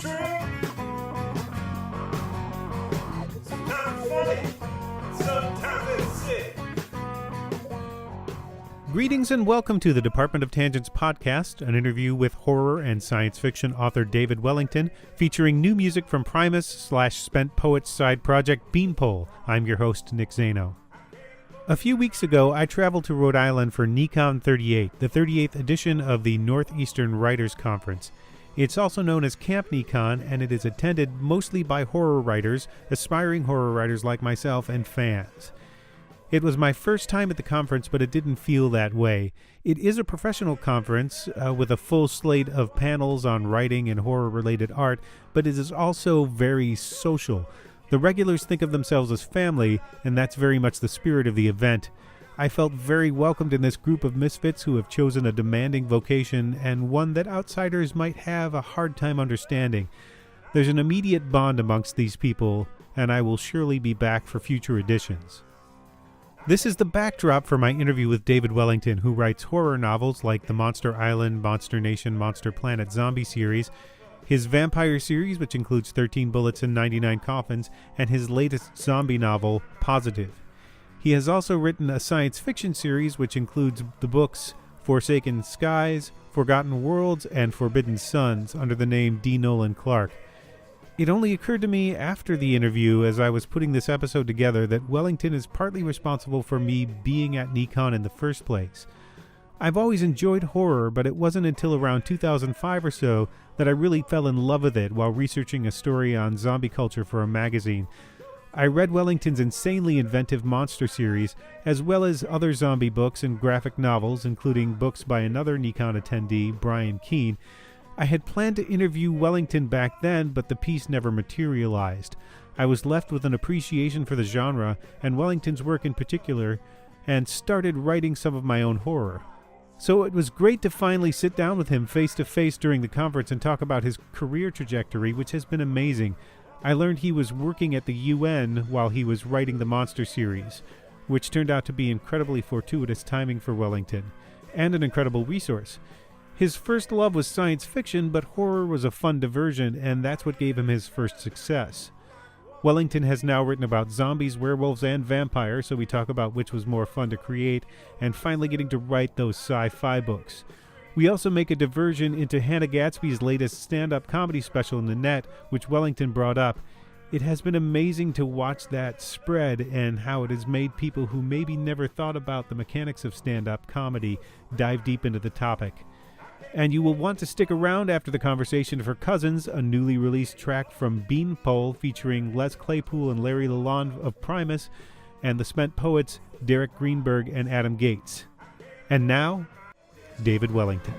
true. Sometimes funny, sometimes it's sick. Greetings and welcome to the Department of Tangents podcast, an interview with horror and science fiction author David Wellington, featuring new music from Primus/Spent Poets side project Beanpole. I'm your host, Nick Zano. A few weeks ago, I traveled to Rhode Island for NECON 38, the 38th edition of the Northeastern Writers Conference. It's also known as Camp NECON, and it is attended mostly by horror writers, aspiring horror writers like myself, and fans. It was my first time at the conference, but it didn't feel that way. It is a professional conference with a full slate of panels on writing and horror-related art, but it is also very social. The regulars think of themselves as family, and that's very much the spirit of the event. I felt very welcomed in this group of misfits who have chosen a demanding vocation and one that outsiders might have a hard time understanding. There's an immediate bond amongst these people, and I will surely be back for future editions. This is the backdrop for my interview with David Wellington, who writes horror novels like the Monster Island, Monster Nation, Monster Planet zombie series, his vampire series, which includes 13 Bullets and 99 Coffins, and his latest zombie novel, Positive. He has also written a science fiction series, which includes the books Forsaken Skies, Forgotten Worlds, and Forbidden Suns, under the name D. Nolan Clark. It only occurred to me after the interview, as I was putting this episode together, that Wellington is partly responsible for me being at NECON in the first place. I've always enjoyed horror, but it wasn't until around 2005 or so that I really fell in love with it while researching a story on zombie culture for a magazine. I read Wellington's insanely inventive monster series, as well as other zombie books and graphic novels, including books by another NECON attendee, Brian Keene. I had planned to interview Wellington back then, but the piece never materialized. I was left with an appreciation for the genre, and Wellington's work in particular, and started writing some of my own horror. So it was great to finally sit down with him face to face during the conference and talk about his career trajectory, which has been amazing. I learned he was working at the UN while he was writing the Monster series, which turned out to be incredibly fortuitous timing for Wellington, and an incredible resource. His first love was science fiction, but horror was a fun diversion, and that's what gave him his first success. Wellington has now written about zombies, werewolves, and vampires, so we talk about which was more fun to create, and finally getting to write those sci-fi books. We also make a diversion into Hannah Gadsby's latest stand-up comedy special in the net, which Wellington brought up. It has been amazing to watch that spread and how it has made people who maybe never thought about the mechanics of stand-up comedy dive deep into the topic. And you will want to stick around after the conversation for Cousins, a newly released track from Beanpole featuring Les Claypool and Larry Lalonde of Primus, and the Spent Poets, Derek Greenberg and Adam Gates. And now, David Wellington.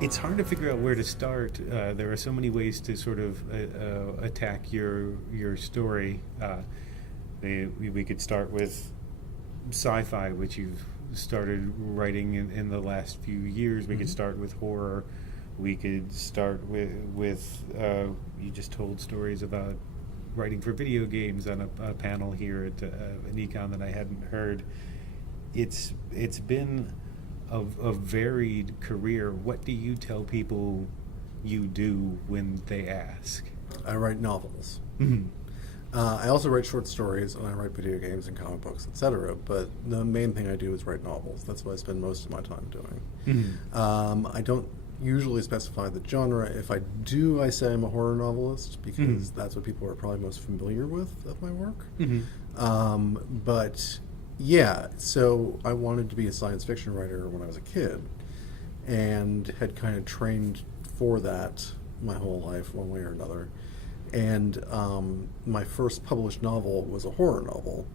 It's hard to figure out where to start. There are so many ways to sort of attack your story. We could start with sci-fi, which you've started writing in the last few years. We could start with horror. We could start with you just told stories about writing for video games on a panel here at NECON that I hadn't heard. It's been a varied career. What do you tell people you do when they ask? I write novels. Mm-hmm. I also write short stories, and I write video games and comic books, etc. But the main thing I do is write novels. That's what I spend most of my time doing. Mm-hmm. I don't usually specify the genre. If I do, I say I'm a horror novelist, because that's what people are probably most familiar with of my work. Mm-hmm. But yeah, so I wanted to be a science fiction writer when I was a kid, and had kind of trained for that my whole life, one way or another. And my first published novel was a horror novel,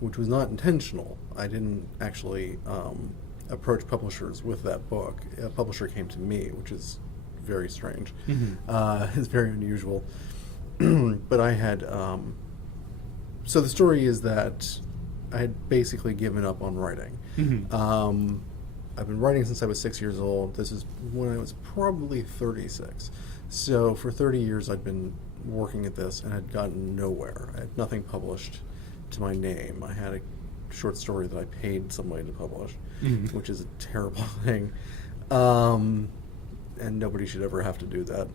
which was not intentional. I didn't actually approach publishers with that book. A publisher came to me, which is very strange. Mm-hmm. It's very unusual. But I had... so the story is that I had basically given up on writing. Mm-hmm. I've been writing since I was 6 years old. This is when I was probably 36. So for 30 years I'd been working at this and had gotten nowhere. I had nothing published to my name. I had short story that I paid somebody to publish, which is a terrible thing. And nobody should ever have to do that.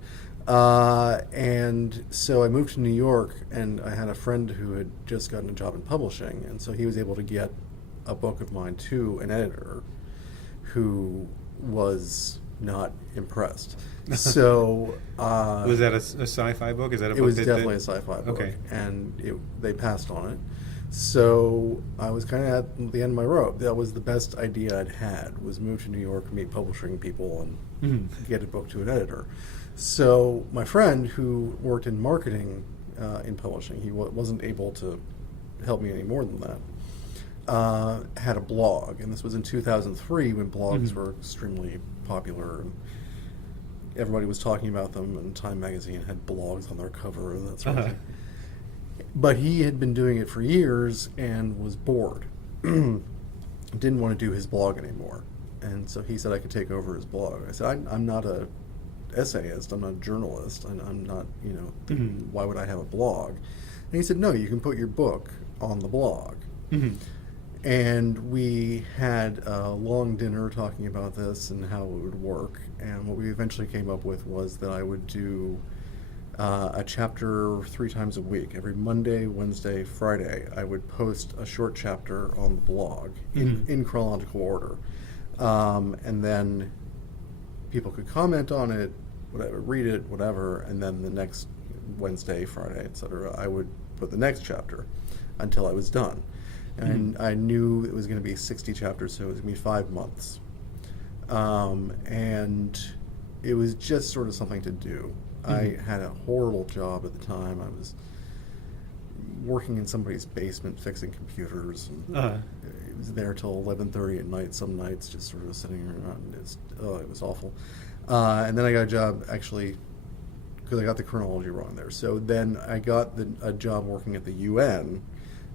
And so I moved to New York, and I had a friend who had just gotten a job in publishing, and so he was able to get a book of mine to an editor who was not impressed. So was that a sci-fi book? Is that a book? It was definitely a sci-fi book, okay. And they passed on it. So I was kind of at the end of my rope. That was the best idea I'd had, was move to New York, meet publishing people, and get a book to an editor. So my friend, who worked in marketing in publishing, he wasn't able to help me any more than that, had a blog. And this was in 2003 when blogs were extremely popular. And everybody was talking about them, and Time magazine had blogs on their cover and that sort of thing. But he had been doing it for years and was bored. Didn't want to do his blog anymore. And so he said I could take over his blog. I said, I'm not a essayist, I'm not a journalist, I'm not, why would I have a blog? And he said, no, you can put your book on the blog. And we had a long dinner talking about this and how it would work. And what we eventually came up with was that I would do a chapter 3 times a week. Every Monday, Wednesday, Friday, I would post a short chapter on the blog in chronological order. And then people could comment on it, whatever, read it, whatever, and then the next Wednesday, Friday, etc., I would put the next chapter until I was done. And I knew it was going to be 60 chapters, so it was going to be 5 months. And it was just sort of something to do. I had a horrible job at the time. I was working in somebody's basement fixing computers. And it was there till 11:30 at night some nights, just sort of sitting around. It was awful. And then I got a job, actually, because I got the chronology wrong there. So then I got a job working at the UN.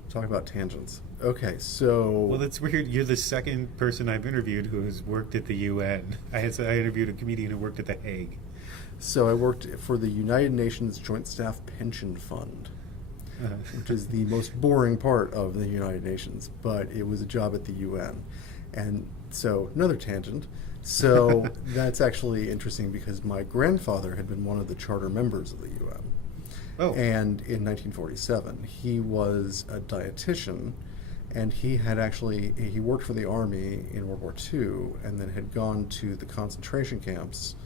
Talk about tangents. Okay, so... Well, that's weird. You're the second person I've interviewed who has worked at the UN. I interviewed a comedian who worked at The Hague. So I worked for the United Nations Joint Staff Pension Fund, which is the most boring part of the United Nations, but it was a job at the UN. And so, another tangent. So that's actually interesting because my grandfather had been one of the charter members of the UN. Oh. And in 1947, he was a dietitian, and he worked for the Army in World War II, and then had gone to the concentration camps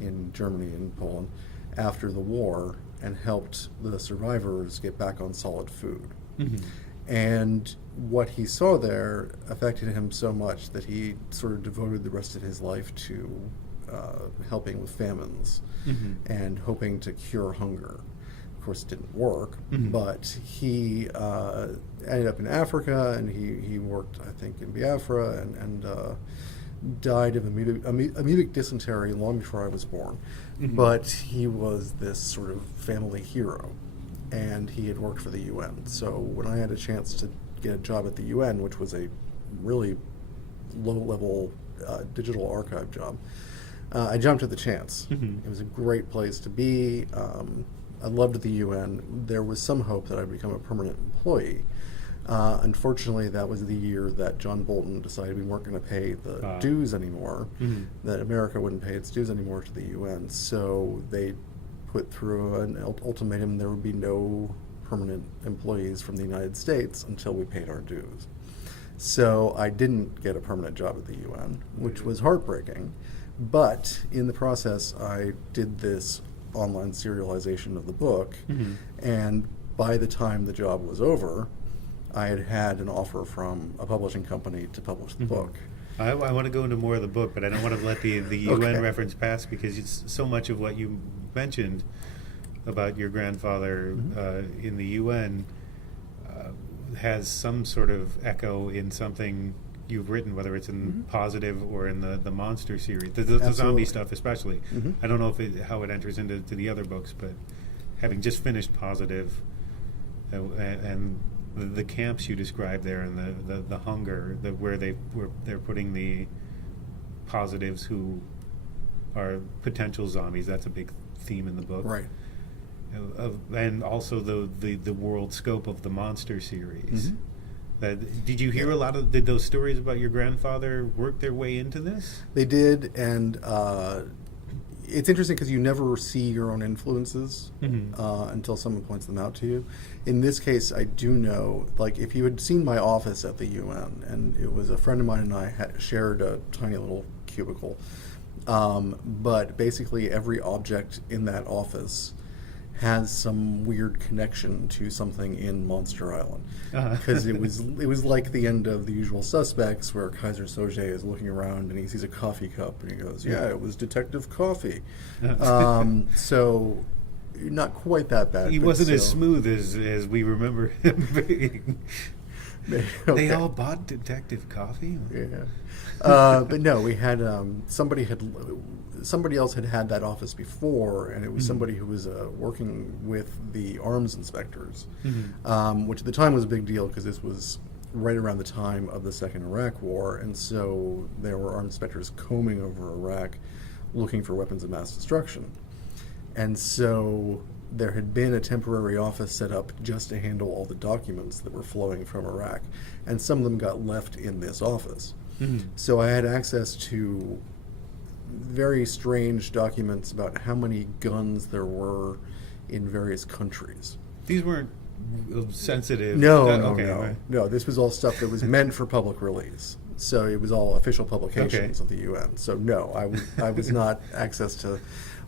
in Germany and Poland after the war and helped the survivors get back on solid food. And what he saw there affected him so much that he sort of devoted the rest of his life to helping with famines and hoping to cure hunger. Of course, it didn't work, but he ended up in Africa, and he worked, I think, in Biafra, and died of amoebic dysentery long before I was born. But he was this sort of family hero, and he had worked for the UN. So when I had a chance to get a job at the UN, which was a really low-level digital archive job, I jumped at the chance. It was a great place to be. I loved the UN. There was some hope that I'd become a permanent employee. Unfortunately, that was the year that John Bolton decided we weren't going to pay the dues anymore, that America wouldn't pay its dues anymore to the UN. So they put through an ultimatum there would be no permanent employees from the United States until we paid our dues. So I didn't get a permanent job at the UN, which was heartbreaking. But in the process, I did this online serialization of the book, and by the time the job was over, I had an offer from a publishing company to publish the book. I want to go into more of the book, but I don't want to let the UN reference pass, because it's so much of what you mentioned about your grandfather in the UN has some sort of echo in something you've written, whether it's in Positive or in the Monster series, the zombie stuff especially. I don't know how it enters into the other books, but having just finished Positive and the camps you described there, and the hunger, where they're putting the positives who are potential zombies. That's a big theme in the book, Right. And also the world scope of the Monster series. Did you hear did those stories about your grandfather work their way into this? They did, and it's interesting because you never see your own influences until someone points them out to you. In this case, I do know, like, if you had seen my office at the UN, and it was a friend of mine and I shared a tiny little cubicle, but basically every object in that office has some weird connection to something in Monster Island, because it was like the end of The Usual Suspects, where Kaiser Soze is looking around and he sees a coffee cup and he goes, "Yeah, it was Detective Coffee." So not quite that bad. He wasn't as smooth as we remember him being. Okay. They all bought Detective Coffee. Yeah, but no, we had somebody else had that office before, and it was somebody who was working with the arms inspectors, which at the time was a big deal because this was right around the time of the Second Iraq War, and so there were arms inspectors combing over Iraq looking for weapons of mass destruction. And so there had been a temporary office set up just to handle all the documents that were flowing from Iraq, and some of them got left in this office. So I had access to very strange documents about how many guns there were in various countries. These weren't sensitive. No. This was all stuff that was meant for public release. So it was all official publications of the UN. So no, I was not access to.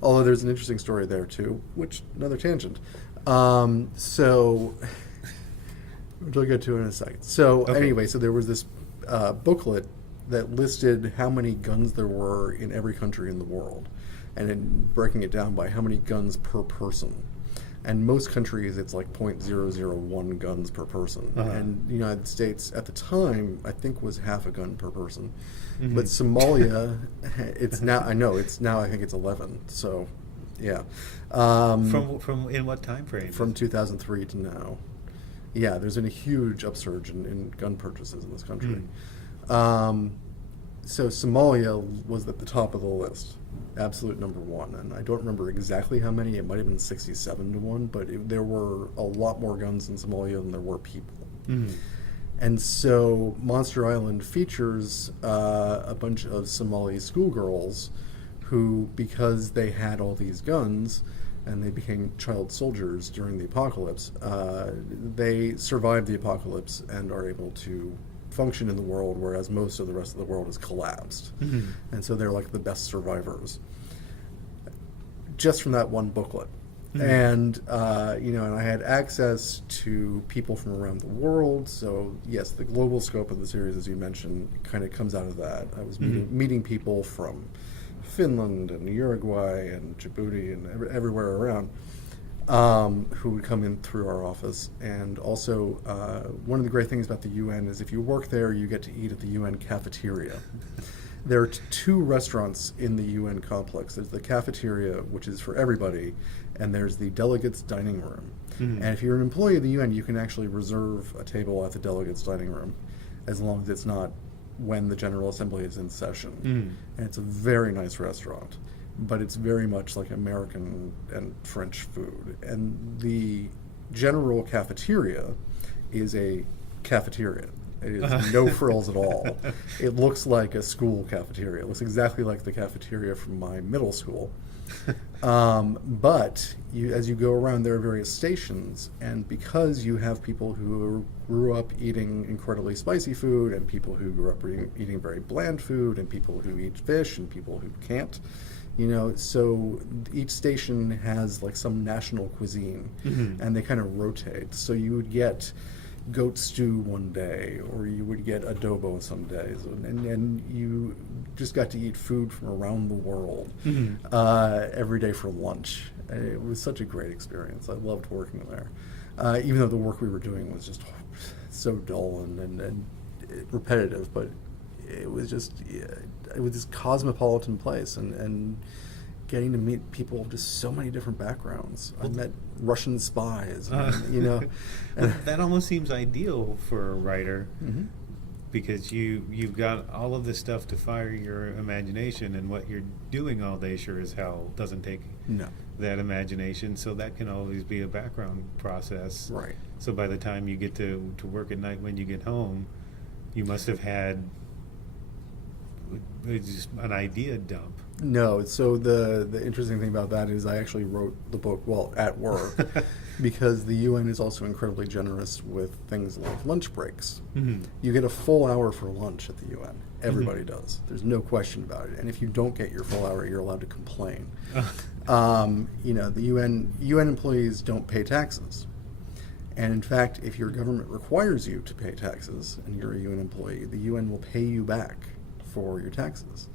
Although there's an interesting story there too, which another tangent. So which I'll get to in a second. So anyway, so there was this booklet that listed how many guns there were in every country in the world, and then breaking it down by how many guns per person. And most countries, it's like 0.001 guns per person. And the United States, at the time, I think was half a gun per person. But Somalia, it's now, I think it's 11. So, yeah. From in what time frame? From 2003 to now. Yeah, there's been a huge upsurge in gun purchases in this country. So Somalia was at the top of the list, absolute number one. And I don't remember exactly how many. It might have been 67 to 1, but there were a lot more guns in Somalia than there were people. And so Monster Island features a bunch of Somali schoolgirls who, because they had all these guns and they became child soldiers during the apocalypse, they survived the apocalypse and are able to function in the world, whereas most of the rest of the world has collapsed. And so they're like the best survivors. Just from that one booklet. And, and I had access to people from around the world. So, yes, the global scope of the series, as you mentioned, kind of comes out of that. I was meeting people from Finland and Uruguay and Djibouti and everywhere around who would come in through our office. And also, one of the great things about the UN is if you work there, you get to eat at the UN cafeteria. There are two restaurants in the UN complex. There's the cafeteria, which is for everybody, and there's the delegates' dining room. And if you're an employee of the UN, you can actually reserve a table at the delegates' dining room, as long as it's not when the General Assembly is in session. And it's a very nice restaurant, but it's very much like American and French food. And the general cafeteria is a cafeteria. It is no frills at all. It looks like a school cafeteria. It looks exactly like the cafeteria from my middle school. But as you go around, there are various stations, and because you have people who grew up eating incredibly spicy food, and people who grew up eating very bland food, and people who eat fish, and people who can't, so each station has like some national cuisine, and they kind of rotate. So you would get goat stew one day, or you would get adobo some days, and you just got to eat food from around the world every day for lunch. And it was such a great experience. I loved working there, even though the work we were doing was just so dull and repetitive. But it was just this cosmopolitan place, and getting to meet people of just so many different backgrounds. I met Russian spies, and that almost seems ideal for a writer, because you've got all of this stuff to fire your imagination, and what you're doing all day sure as hell doesn't take that imagination, so that can always be a background process. Right. So by the time you get to work at night, when you get home, you must have had just an idea dump. No, so the interesting thing about that is I actually wrote the book while at work because the UN is also incredibly generous with things like lunch breaks. Mm-hmm. You get a full hour for lunch at the UN. Everybody does. There's no question about it. And if you don't get your full hour, you're allowed to complain. The UN employees don't pay taxes. And in fact, if your government requires you to pay taxes and you're a UN employee, the UN will pay you back for your taxes.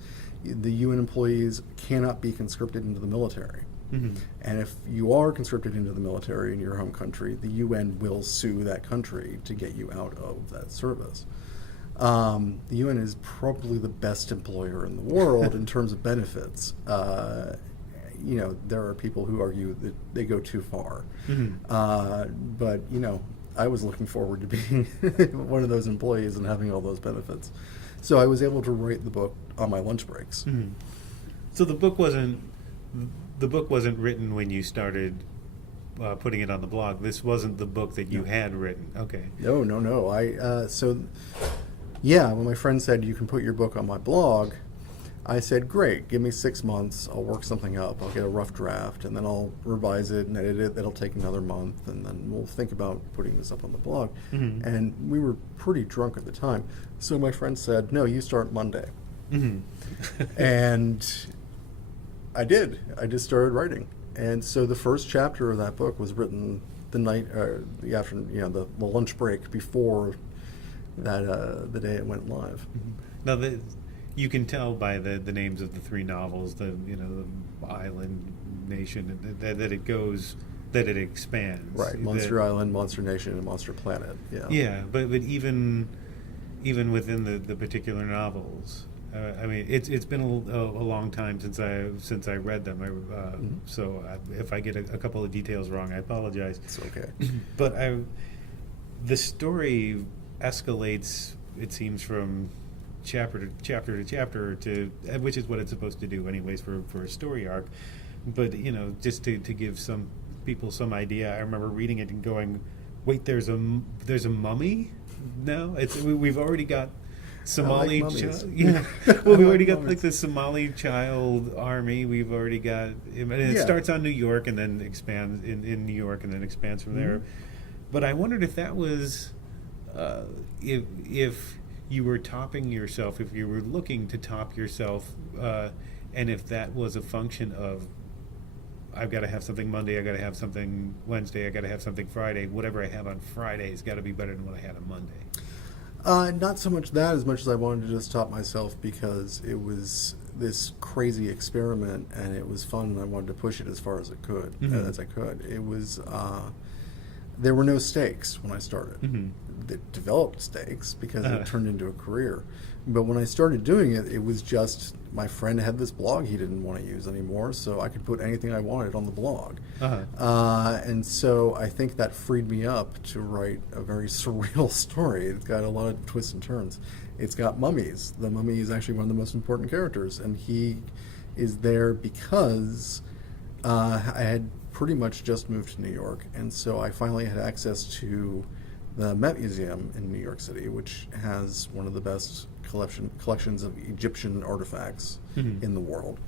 The UN employees cannot be conscripted into the military. Mm-hmm. And if you are conscripted into the military in your home country, the UN will sue that country to get you out of that service. The UN is probably the best employer in the world in terms of benefits. There are people who argue that they go too far. Mm-hmm. But I was looking forward to being one of those employees and having all those benefits. So I was able to write the book on my lunch breaks. Mm-hmm. So the book wasn't written when you started putting it on the blog. This wasn't the book that you had written. Okay. No. When my friend said you can put your book on my blog, I said, great, give me 6 months, I'll work something up, I'll get a rough draft, and then I'll revise it and edit it. That'll take another month, and then we'll think about putting this up on the blog. Mm-hmm. And we were pretty drunk at the time, so my friend said, no, you start Monday. Mm-hmm. And I did. I just started writing. And so the first chapter of that book was written the night, the afternoon, the lunch break before that the day it went live. Mm-hmm. Now, you can tell by the names of the three novels, the Island Nation, that it expands. Right, Monster Island, Monster Nation, and Monster Planet. Yeah. Yeah, but even within the particular novels, it's been a long time since I read them. Mm-hmm. So if I get a couple of details wrong, I apologize. It's okay. But the story escalates, it seems, from chapter to chapter to which is what it's supposed to do anyways for a story arc. But just to give some people some idea, I remember reading it and going, wait, there's a mummy now? We've already got Somali well, we've already got like the Somali child army. We've already got, and it starts on New York and then expands in New York and then expands from there. But I wondered if that was if you were topping yourself, if you were looking to top yourself, and if that was a function of, I've got to have something Monday, I've got to have something Wednesday, I've got to have something Friday. Whatever I have on Friday has got to be better than what I had on Monday. Not so much that as much as I wanted to just top myself because it was this crazy experiment and it was fun and I wanted to push it as far as I could. It was there were no stakes when I started. Mm-hmm. It developed stakes because it turned into a career. But when I started doing it, it was just my friend had this blog he didn't want to use anymore, so I could put anything I wanted on the blog. And so I think that freed me up to write a very surreal story. It's got a lot of twists and turns. It's got mummies. The mummy is actually one of the most important characters, and he is there because I had pretty much just moved to New York, and so I finally had access to the Met Museum in New York City, which has one of the best collections of Egyptian artifacts in the world.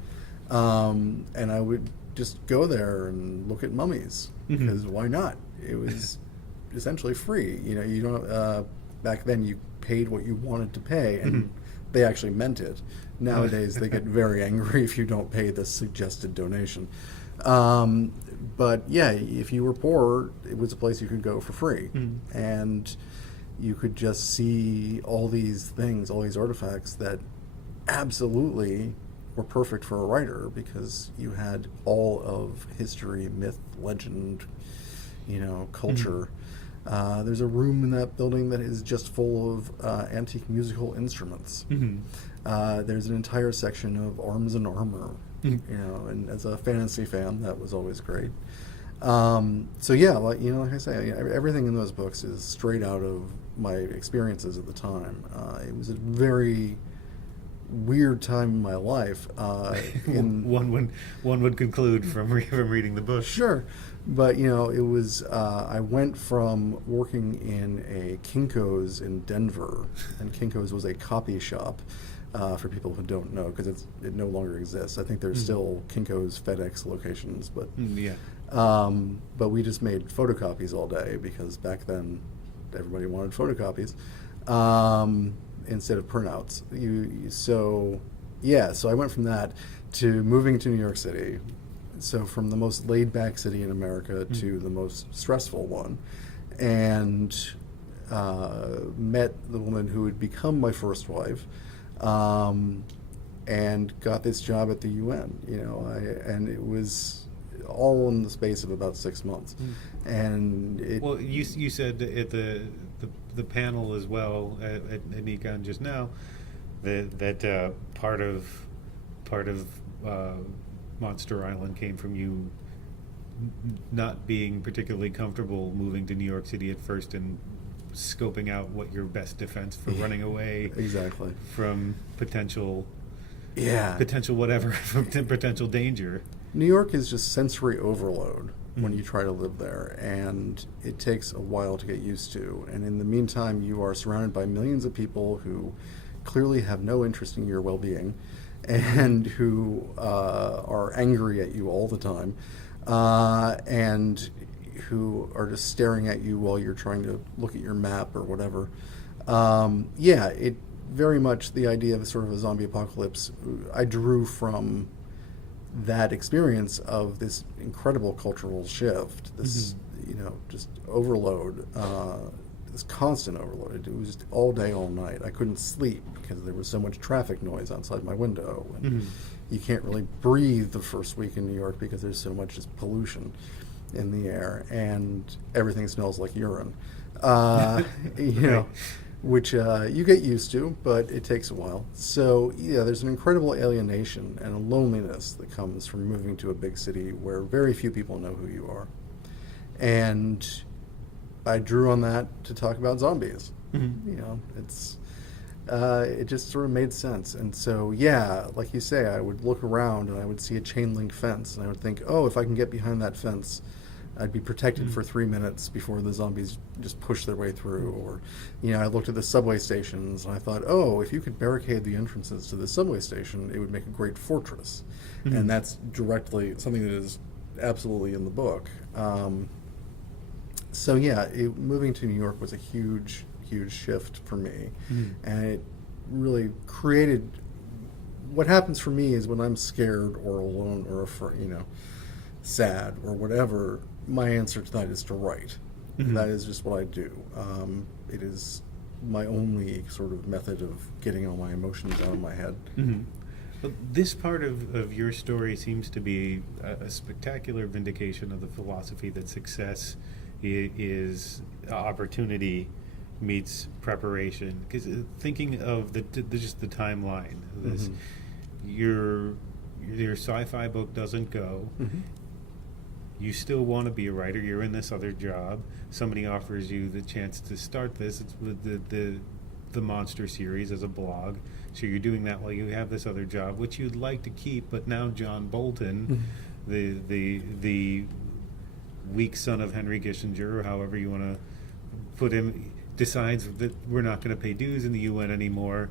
And I would just go there and look at mummies, because why not? It was essentially free. You don't, back then you paid what you wanted to pay, and they actually meant it. Nowadays they get very angry if you don't pay the suggested donation. But yeah, if you were poor, it was a place you could go for free. And you could just see all these things, all these artifacts that absolutely were perfect for a writer, because you had all of history, myth, legend, culture. There's a room in that building that is just full of antique musical instruments. There's an entire section of arms and armor. And as a fantasy fan, that was always great. So yeah, like I say, everything in those books is straight out of my experiences at the time. It was a very weird time in my life. One would conclude from reading the book. Sure. But, it was, I went from working in a Kinko's in Denver, and Kinko's was a copy shop, for people who don't know, because it no longer exists. I think there's still Kinko's FedEx locations, but but we just made photocopies all day, because back then everybody wanted photocopies instead of printouts. So I went from that to moving to New York City. So from the most laid-back city in America to the most stressful one, and met the woman who would become my first wife, and got this job at the UN. And it was all in the space of about 6 months. And you said at the panel as well at NECON just now that part of Monster Island came from you not being particularly comfortable moving to New York City at first and scoping out what your best defense for running away exactly from potential danger. New York is just sensory overload when you try to live there, and it takes a while to get used to. And in the meantime, you are surrounded by millions of people who clearly have no interest in your well-being, and who are angry at you all the time, and who are just staring at you while you're trying to look at your map or whatever. It very much, the idea of sort of a zombie apocalypse, I drew from that experience of this incredible cultural shift, this just overload, this constant overload. It was just all day, all night. I couldn't sleep because there was so much traffic noise outside my window, and you can't really breathe the first week in New York because there's so much just pollution in the air, and everything smells like urine. Which you get used to, but it takes a while. So there's an incredible alienation and a loneliness that comes from moving to a big city where very few people know who you are. And I drew on that to talk about zombies. It just sort of made sense. And so, like you say, I would look around and I would see a chain link fence, and I would think, if I can get behind that fence, I'd be protected for 3 minutes before the zombies just push their way through. Or, I looked at the subway stations and I thought, if you could barricade the entrances to the subway station, it would make a great fortress. And that's directly something that is absolutely in the book. Moving to New York was a huge, huge shift for me. And it really created, what happens for me is when I'm scared or alone or sad or whatever, my answer to that is to write. That is just what I do. It is my only sort of method of getting all my emotions out of my head. Well, this part of your story seems to be a spectacular vindication of the philosophy that success is opportunity meets preparation. Because thinking of just the timeline, this your sci-fi book doesn't go. You still want to be a writer. You're in this other job. Somebody offers you the chance to start this. It's the Monster series as a blog. So you're doing that while you have this other job, which you'd like to keep. But now John Bolton, the weak son of Henry Kissinger, or however you want to put him, decides that we're not going to pay dues in the UN anymore.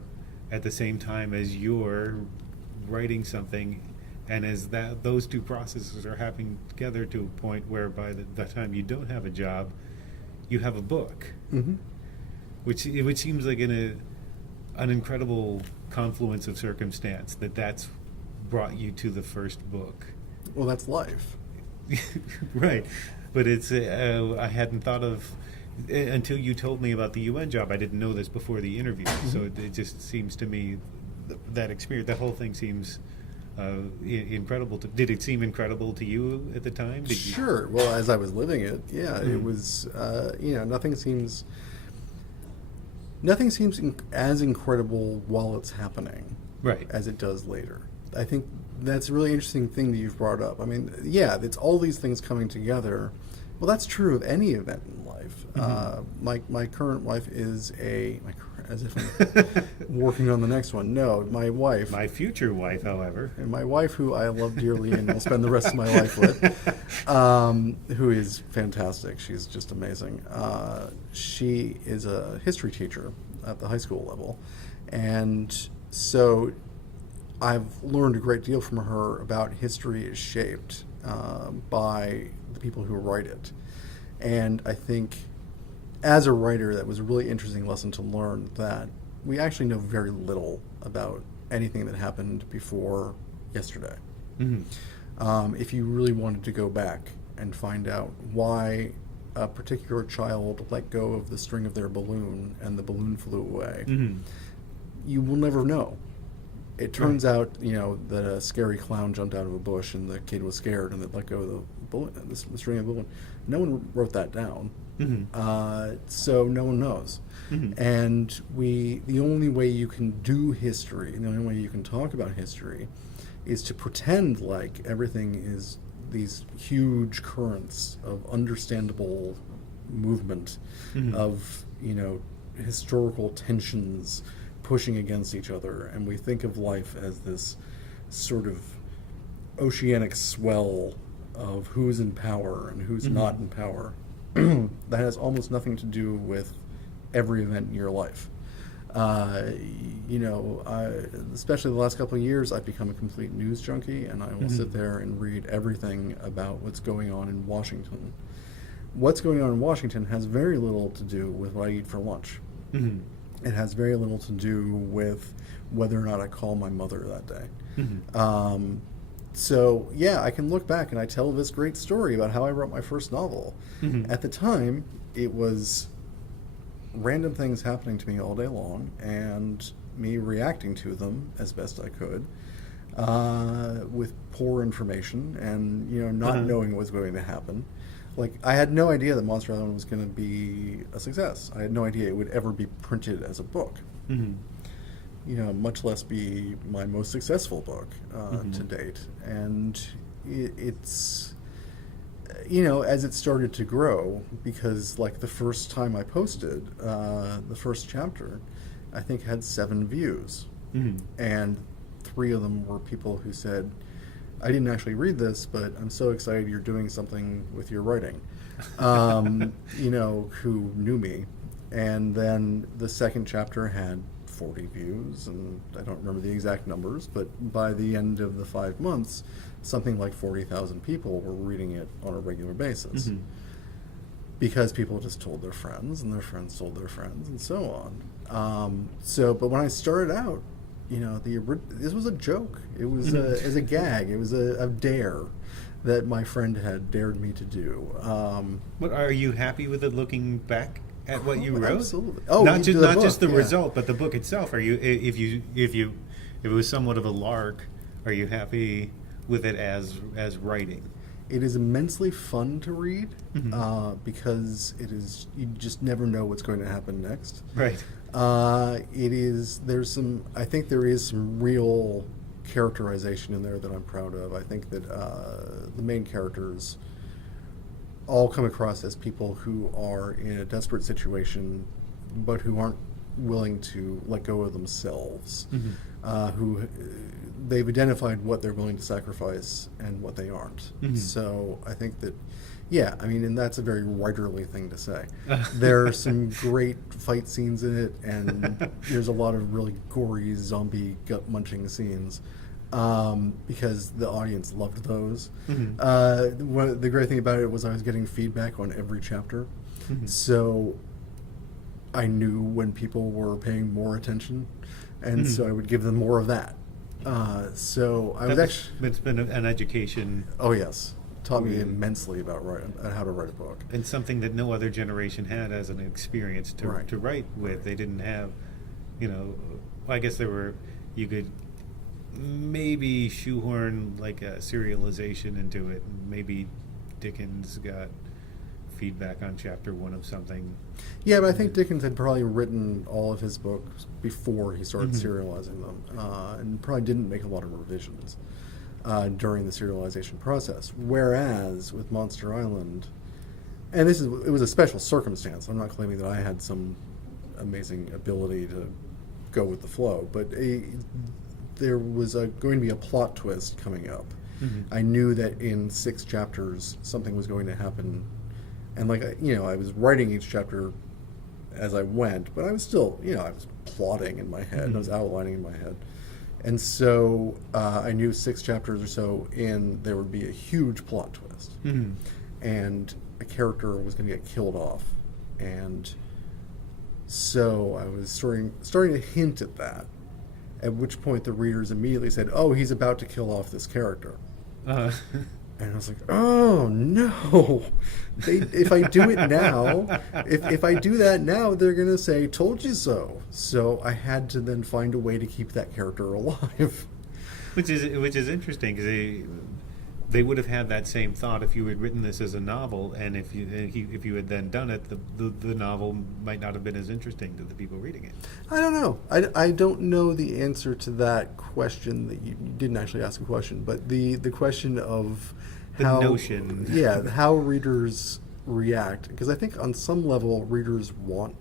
At the same time as you're writing something. And as those two processes are happening together to a point where by the time you don't have a job, you have a book, which seems like an incredible confluence of circumstance that's brought you to the first book. Well, that's life. Right. But it's I hadn't thought of, until you told me about the UN job. I didn't know this before the interview. So it just seems to me that experience, that whole thing seems incredible. Did it seem incredible to you at the time? Sure. Well, as I was living it, it was. Nothing seems as incredible while it's happening, right, as it does later. I think that's a really interesting thing that you've brought up. I mean, it's all these things coming together. Well, that's true of any event in life. My current wife is as if I'm working on the next one. No, my wife. My future wife, however. And my wife, who I love dearly and will spend the rest of my life with, who is fantastic. She's just amazing. She is a history teacher at the high school level. And so I've learned a great deal from her about history is shaped by the people who write it. And I think as a writer, that was a really interesting lesson to learn, that we actually know very little about anything that happened before yesterday. Mm-hmm. If you really wanted to go back and find out why a particular child let go of the string of their balloon and the balloon flew away, mm-hmm. you will never know. It turns out, that a scary clown jumped out of a bush and the kid was scared and it let go of the balloon, the string of the balloon. No one wrote that down. Mm-hmm. So no one knows. Mm-hmm. And the only way you can do history, and the only way you can talk about history, is to pretend like everything is these huge currents of understandable movement, mm-hmm. of, historical tensions pushing against each other. And we think of life as this sort of oceanic swell of who's in power and who's mm-hmm. not in power. That has almost nothing to do with every event in your life. Especially the last couple of years, I've become a complete news junkie, and I will mm-hmm. sit there and read everything about what's going on in Washington. What's going on in Washington has very little to do with what I eat for lunch. Mm-hmm. It has very little to do with whether or not I call my mother that day. Mm-hmm. So, I can look back and I tell this great story about how I wrote my first novel. Mm-hmm. At the time, it was random things happening to me all day long and me reacting to them as best I could with poor information and, not uh-huh. knowing what was going to happen. Like, I had no idea that Monster Island was going to be a success. I had no idea it would ever be printed as a book. Mm-hmm. Much less be my most successful book mm-hmm. to date. And it's, as it started to grow, because like the first time I posted, the first chapter, I think had 7 views. Mm-hmm. And 3 of them were people who said, I didn't actually read this, but I'm so excited you're doing something with your writing, who knew me. And then the second chapter had 40 views, and I don't remember the exact numbers, but by the end of the 5 months, something like 40,000 people were reading it on a regular basis. Mm-hmm. Because people just told their friends, and their friends told their friends, and so on. But when I started out, this was a joke. It was as a gag. It was a dare that my friend had dared me to do. But are you happy with it looking back at what you wrote? Absolutely. Not just the result, but the book itself. Are you if it was somewhat of a lark, are you happy with it as writing? It is immensely fun to read mm-hmm. Because you just never know what's going to happen next. Right. I think there is some real characterization in there that I'm proud of. I think that the main characters all come across as people who are in a desperate situation, but who aren't willing to let go of themselves, mm-hmm. Who they've identified what they're willing to sacrifice and what they aren't. Mm-hmm. So I think that, and that's a very writerly thing to say. There are some great fight scenes in it, and there's a lot of really gory, zombie, gut-munching scenes, because the audience loved those. Mm-hmm. The great thing about it was I was getting feedback on every chapter, mm-hmm. so I knew when people were paying more attention, and mm-hmm. so I would give them more of that. It's been an education. Oh yes, taught me immensely about how to write a book, and something that no other generation had as an experience to write with. They didn't have, I guess you could maybe shoehorn like a serialization into it. Maybe Dickens got feedback on chapter 1 of something. Yeah, but I think Dickens had probably written all of his books before he started mm-hmm. serializing them, and probably didn't make a lot of revisions during the serialization process. Whereas with Monster Island, and it was a special circumstance. I'm not claiming that I had some amazing ability to go with the flow. But there was going to be a plot twist coming up. I knew that in 6 chapters something was going to happen, and I was writing each chapter as I went, but I was still, I was plotting in my head, I was outlining in my head, and so I knew 6 chapters or so in, there would be a huge plot twist, and a character was going to get killed off, and so I was starting to hint at that. At which point the readers immediately said, "Oh, he's about to kill off this character." And I was like, "Oh no! If I do it now, if I do that now, they're gonna say, 'Told you so.'" So I had to then find a way to keep that character alive. Which is interesting, because they would have had that same thought if you had written this as a novel, and if you had then done it, the novel might not have been as interesting to the people reading it. I don't know. I don't know the answer to that question. That you didn't actually ask a question, but the question of the notion, how readers react, because I think on some level readers want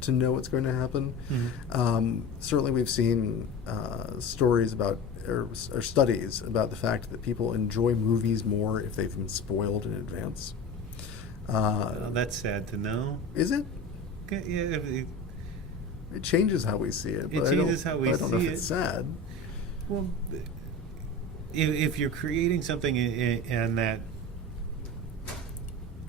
to know what's going to happen. Certainly, we've seen stories about. Or studies about the fact that people enjoy movies more if they've been spoiled in advance. That's sad to know. Is it? Okay, yeah. It changes how we see it. But It changes how we see it. I don't know if it's sad. Well, if you're creating something and that,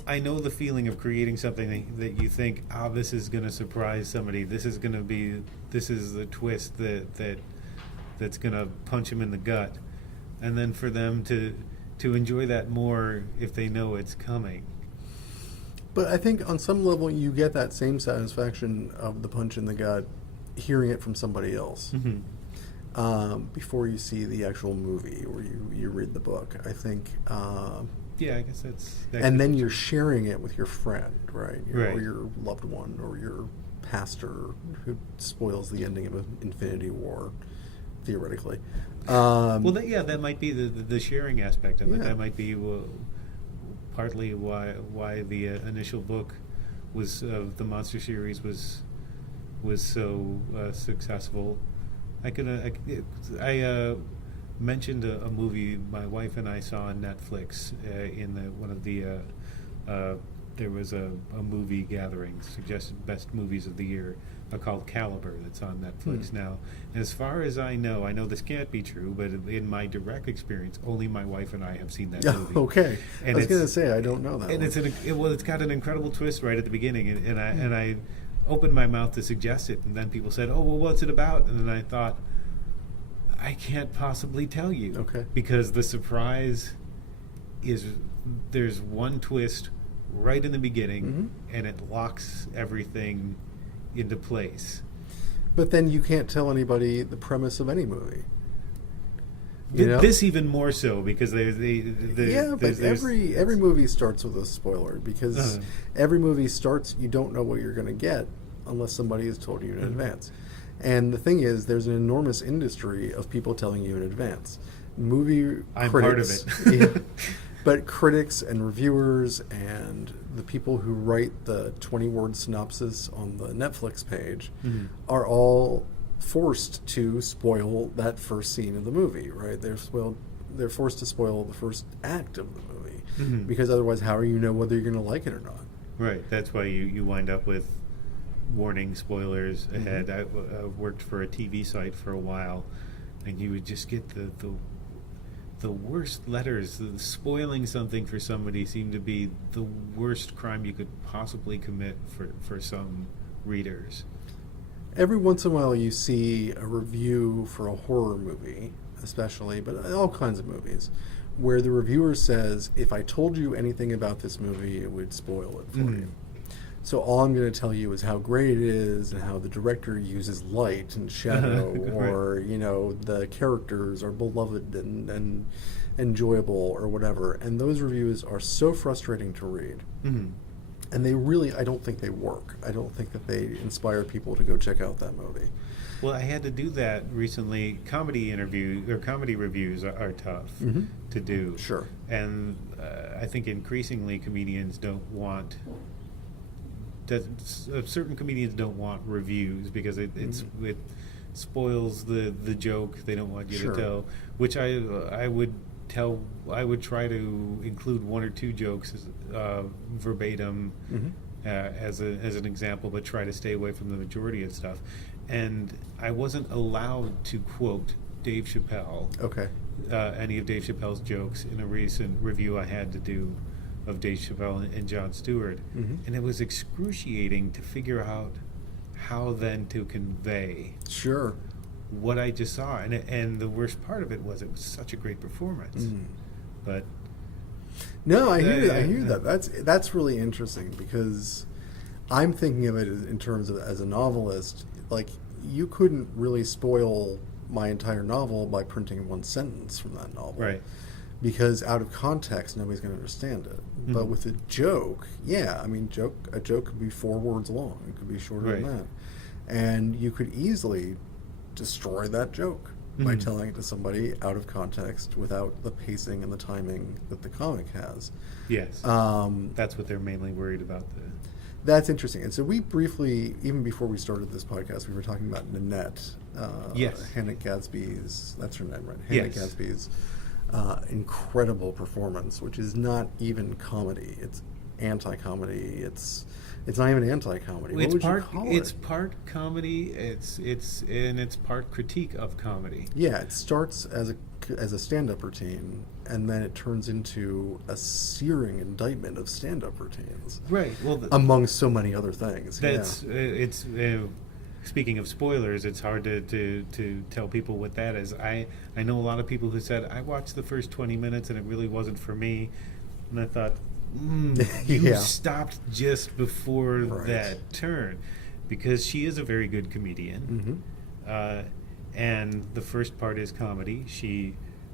I know the feeling of creating something that you think, this is going to surprise somebody. This is the twist that's going to punch him in the gut, and then for them to enjoy that more if they know it's coming. But I think on some level you get that same satisfaction of the punch in the gut hearing it from somebody else before you see the actual movie or you read the book. I think I guess that's and then you're sharing it with your friend, right? Right. Or your loved one or your pastor who spoils the ending of an Infinity War. Theoretically, that might be the sharing aspect of it. That might be partly why the initial book was of the monster series was so successful. I mentioned a movie my wife and I saw on Netflix there was a movie gathering suggested best movies of the year called Caliber that's on Netflix now. And as far as I know this can't be true, but in my direct experience, only my wife and I have seen that movie. Okay. And I was going to say I don't know that. And it's got an incredible twist right at the beginning, and I opened my mouth to suggest it, and then people said, "Oh, well, what's it about?" And then I thought, I can't possibly tell you. Okay. Because the surprise is there's one twist right in the beginning, and it locks everything into place. But then you can't tell anybody the premise of any movie. This even more so, because but every movie starts with a spoiler, because every movie starts, you don't know what you're going to get unless somebody has told you in advance. And the thing is, there's an enormous industry of people telling you in advance. I'm critics, part of it. But critics and reviewers and the people who write the 20-word synopsis on the Netflix page are all forced to spoil that first scene of the movie, right? They're forced to spoil the first act of the movie, because otherwise how do you know whether you're going to like it or not? Right. That's why you wind up with warning spoilers ahead. I worked for a TV site for a while, and you would just get the worst letters. Spoiling something for somebody seemed to be the worst crime you could possibly commit for some readers. Every once in a while you see a review for a horror movie, especially, but all kinds of movies, where the reviewer says, if I told you anything about this movie, it would spoil it for you. So all I'm going to tell you is how great it is and how the director uses light and shadow, or, the characters are beloved and enjoyable or whatever. And those reviews are so frustrating to read. And they really, I don't think they work. I don't think that they inspire people to go check out that movie. Well, I had to do that recently. Comedy reviews are tough to do. Sure. And I think increasingly comedians don't want certain comedians don't want reviews because it spoils the joke. They don't want you Sure. to tell, which I would try to include one or two jokes verbatim as an example, but try to stay away from the majority of stuff. And I wasn't allowed to quote Dave Chappelle, Okay. any of Dave Chappelle's jokes in a recent review I had to do of Dave Chappelle and Jon Stewart, and it was excruciating to figure out how then to convey Sure. what I just saw, and the worst part of it was such a great performance, but No, I hear that. That's really interesting because I'm thinking of it in terms of as a novelist. Like, you couldn't really spoil my entire novel by printing one sentence from that novel, right. Because out of context, nobody's going to understand it. But with a joke, a joke could be 4 words long. It could be shorter than Right. that, and you could easily destroy that joke by telling it to somebody out of context without the pacing and the timing that the comic has. Yes, that's what they're mainly worried about. That's interesting. And so we briefly, even before we started this podcast, we were talking about Nanette, Yes. Hannah Gadsby's, that's her name, right? Yes. Hannah Gadsby's incredible performance, which is not even comedy. It's anti-comedy. It's not even anti-comedy. What would you call it? It's part comedy. It's part critique of comedy. Yeah, it starts as a stand-up routine, and then it turns into a searing indictment of stand-up routines. Right. Well, Among so many other things. that's it's. Speaking of spoilers, it's hard to tell people what that is. I know a lot of people who said, I watched the first 20 minutes and it really wasn't for me, and I thought, you stopped just before that turn, because she is a very good comedian, and the first part is comedy.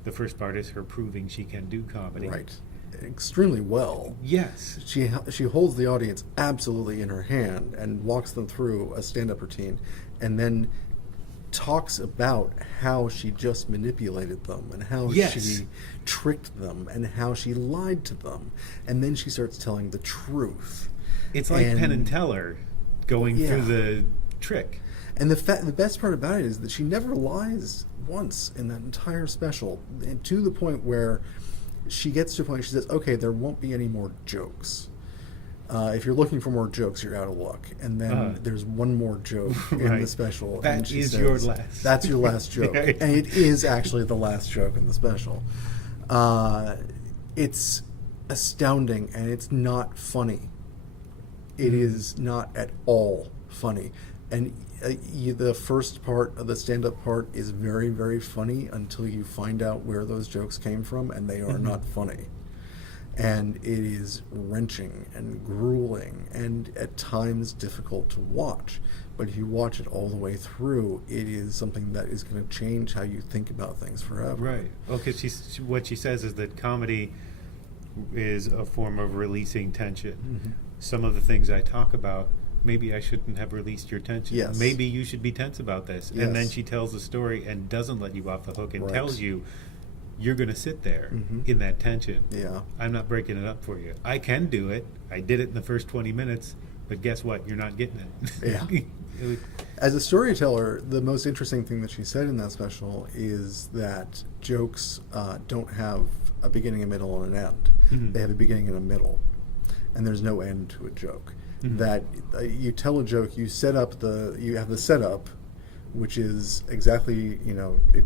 The first part is her proving she can do comedy. Right. Extremely well. Yes. She holds the audience absolutely in her hand and walks them through a stand-up routine, and then talks about how she just manipulated them and how she tricked them and how she lied to them, and then she starts telling the truth. It's like Penn and Teller going through the trick. And the best part about it is that she never lies once in that entire special, and to the point where she gets to a point where she says, okay, there won't be any more jokes. If you're looking for more jokes, you're out of luck. And then there's one more joke in the special. That and she is says, your last. That's your last joke. Right. And it is actually the last joke in the special. It's astounding, and it's not funny. It is not at all funny. And the first part of the stand-up part is very, very funny until you find out where those jokes came from, and they are not funny. And it is wrenching and grueling and at times difficult to watch. But if you watch it all the way through, it is something that is going to change how you think about things forever. Right. Well, because what she says is that comedy is a form of releasing tension. Some of the things I talk about, maybe I shouldn't have released your tension. Yes. Maybe you should be tense about this. Yes. And then she tells the story and doesn't let you off the hook and tells you you're going to sit there in that tension. Yeah. I'm not breaking it up for you. I can do it. I did it in the first 20 minutes, but guess what? You're not getting it. Yeah. As a storyteller, the most interesting thing that she said in that special is that jokes don't have a beginning, a middle, and an end. They have a beginning and a middle, and there's no end to a joke. That you tell a joke, you have the setup, which is exactly, it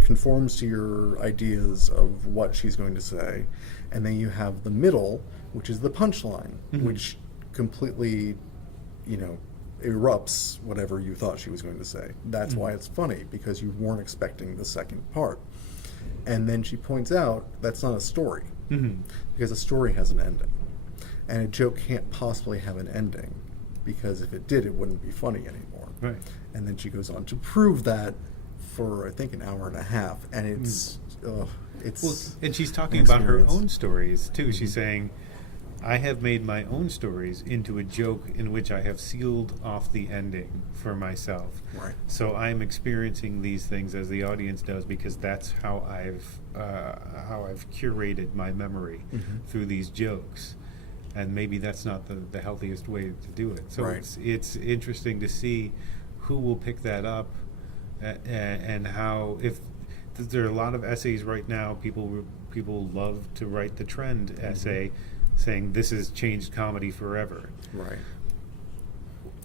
conforms to your ideas of what she's going to say, and then you have the middle, which is the punchline, which completely, erupts whatever you thought she was going to say. That's why it's funny, because you weren't expecting the second part. And then she points out that's not a story, because a story has an ending. And a joke can't possibly have an ending, because if it did, it wouldn't be funny anymore. Right. And then she goes on to prove that for, I think, an hour and a half. And it's Well, and she's talking about her own stories, too. She's saying, I have made my own stories into a joke in which I have sealed off the ending for myself. Right. So I'm experiencing these things as the audience does, because that's how I've curated my memory through these jokes. and maybe that's not the healthiest way to do it. So Right. it's interesting to see who will pick that up, and how, if there are a lot of essays right now, people love to write the trend essay saying this has changed comedy forever. Right.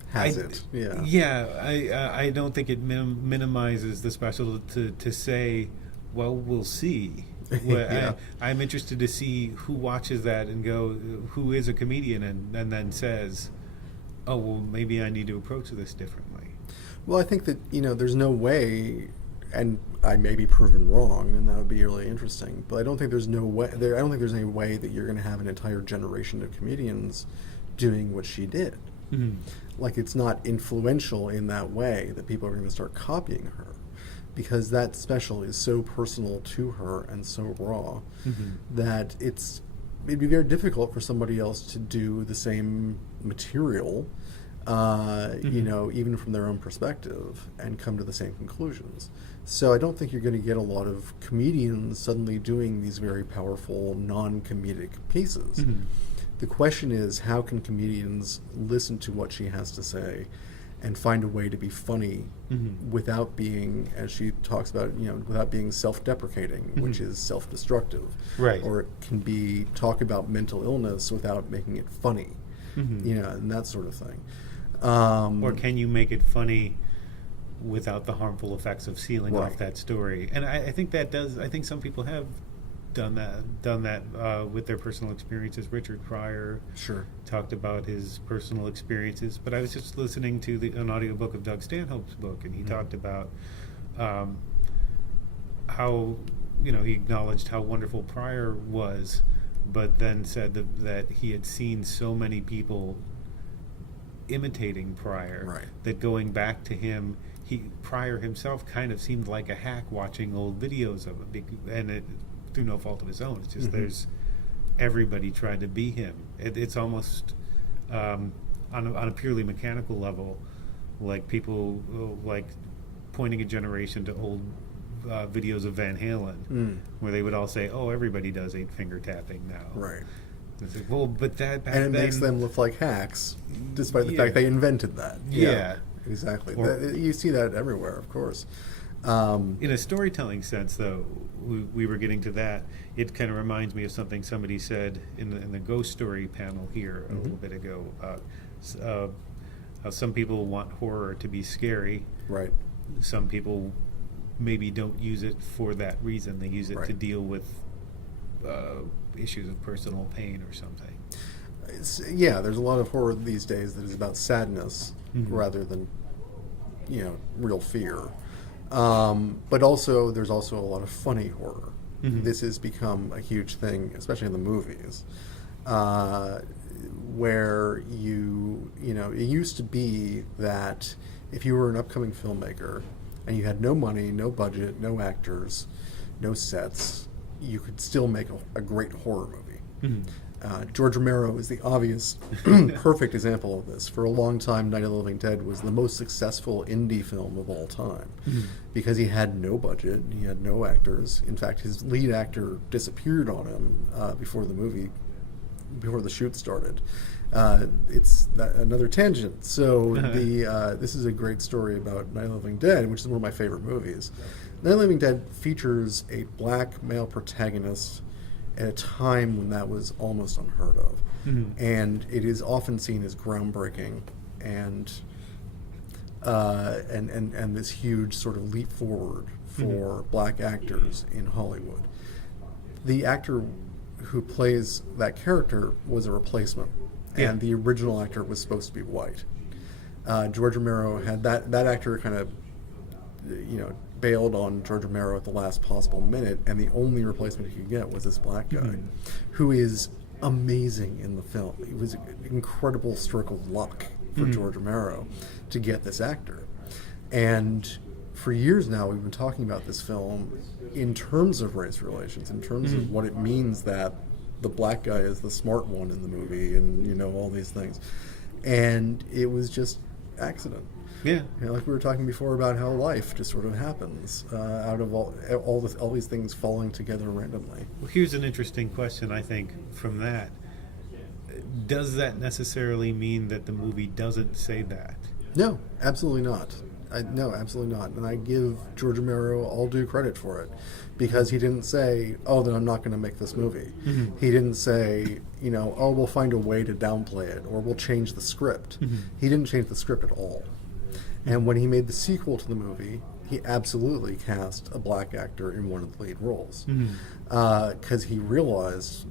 Has it? Yeah. Yeah, I don't think it minimizes the special to say, well, we'll see. Well, Yeah. I'm interested to see who watches that and who is a comedian, and then says, oh, well, maybe I need to approach this differently. Well, I think that, there's no way, and I may be proven wrong, and that would be really interesting, but I don't think there's any way that you're going to have an entire generation of comedians doing what she did. Mm-hmm. Like, it's not influential in that way that people are going to start copying her, because that special is so personal to her and so raw that it'd be very difficult for somebody else to do the same material, even from their own perspective, and come to the same conclusions. So I don't think you're going to get a lot of comedians suddenly doing these very powerful, non-comedic pieces. Mm-hmm. The question is, how can comedians listen to what she has to say and find a way to be funny without being, as she talks about, without being self-deprecating, which is self-destructive. Right. Or it can be talk about mental illness without making it funny, and that sort of thing. Or can you make it funny without the harmful effects of sealing off that story? And I think I think some people have done that with their personal experiences. Richard Pryor talked about his personal experiences, but I was just listening to an audiobook of Doug Stanhope's book, and he talked about how he acknowledged how wonderful Pryor was, but then said that he had seen so many people imitating Pryor that going back to him, Pryor himself kind of seemed like a hack watching old videos of him, and it through no fault of his own. It's just everybody tried to be him. It's almost on a purely mechanical level, like people like pointing a generation to old videos of Van Halen, where they would all say, "Oh, everybody does 8-finger tapping now." Right. It's like, well, but that back and it then makes them look like hacks, despite the fact they invented that. Yeah. Exactly. You see that everywhere, of course. In a storytelling sense, though, we were getting to that. It kind of reminds me of something somebody said in the ghost story panel here a little bit ago. How some people want horror to be scary. Right. Some people maybe don't use it for that reason. They use it to deal with issues of personal pain or something. There's a lot of horror these days that is about sadness rather than, real fear. But also, there's also a lot of funny horror. This has become a huge thing, especially in the movies, where it used to be that if you were an upcoming filmmaker and you had no money, no budget, no actors, no sets, you could still make a great horror movie. George Romero is the obvious, perfect example of this. For a long time, Night of the Living Dead was the most successful indie film of all time because he had no budget, he had no actors. In fact, his lead actor disappeared on him before the shoot started. It's another tangent. So this is a great story about Night of the Living Dead, which is one of my favorite movies. Night of the Living Dead features a black male protagonist at a time when that was almost unheard of. And it is often seen as groundbreaking and this huge sort of leap forward for black actors in Hollywood. The actor who plays that character was a replacement, and the original actor was supposed to be white. George Romero had that actor kind of, bailed on George Romero at the last possible minute, and the only replacement he could get was this black guy, who is amazing in the film. It was an incredible stroke of luck for George Romero to get this actor. And for years now, we've been talking about this film in terms of race relations, in terms of what it means that the black guy is the smart one in the movie, and all these things. And it was just accident. Yeah, like we were talking before about how life just sort of happens out of all these things falling together randomly. Well, here's an interesting question, I think, from that. does that necessarily mean that the movie doesn't say that? No, absolutely not. No, absolutely not. And I give George Romero all due credit for it, because he didn't say, "Oh, then I'm not going to make this movie." Mm-hmm. He didn't say, "Oh, we'll find a way to downplay it, or we'll change the script." Mm-hmm. He didn't change the script at all. And when he made the sequel to the movie, he absolutely cast a black actor in one of the lead roles, because he realized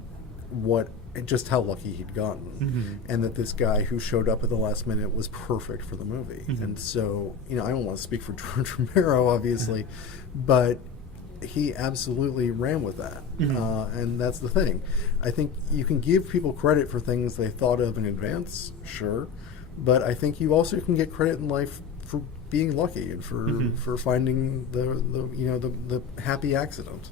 just how lucky he'd gotten, and that this guy who showed up at the last minute was perfect for the movie. And so, I don't want to speak for George Romero, obviously, but he absolutely ran with that. And that's the thing. I think you can give people credit for things they thought of in advance, sure, but I think you also can get credit in life for being lucky and for finding the happy accident.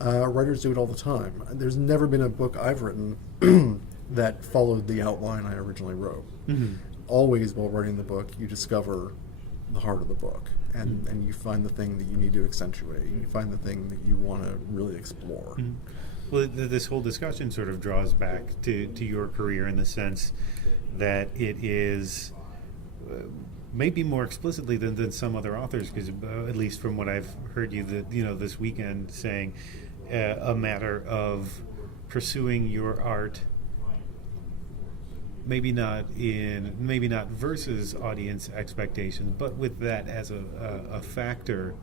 Writers do it all the time. There's never been a book I've written that followed the outline I originally wrote. Always, while writing the book, you discover the heart of the book, and you find the thing that you need to accentuate. You find the thing that you want to really explore. Well, this whole discussion sort of draws back to your career in the sense that it is maybe more explicitly than some other authors, because at least from what I've heard you this weekend saying, a matter of pursuing your art, maybe not versus audience expectations, but with that as a factor.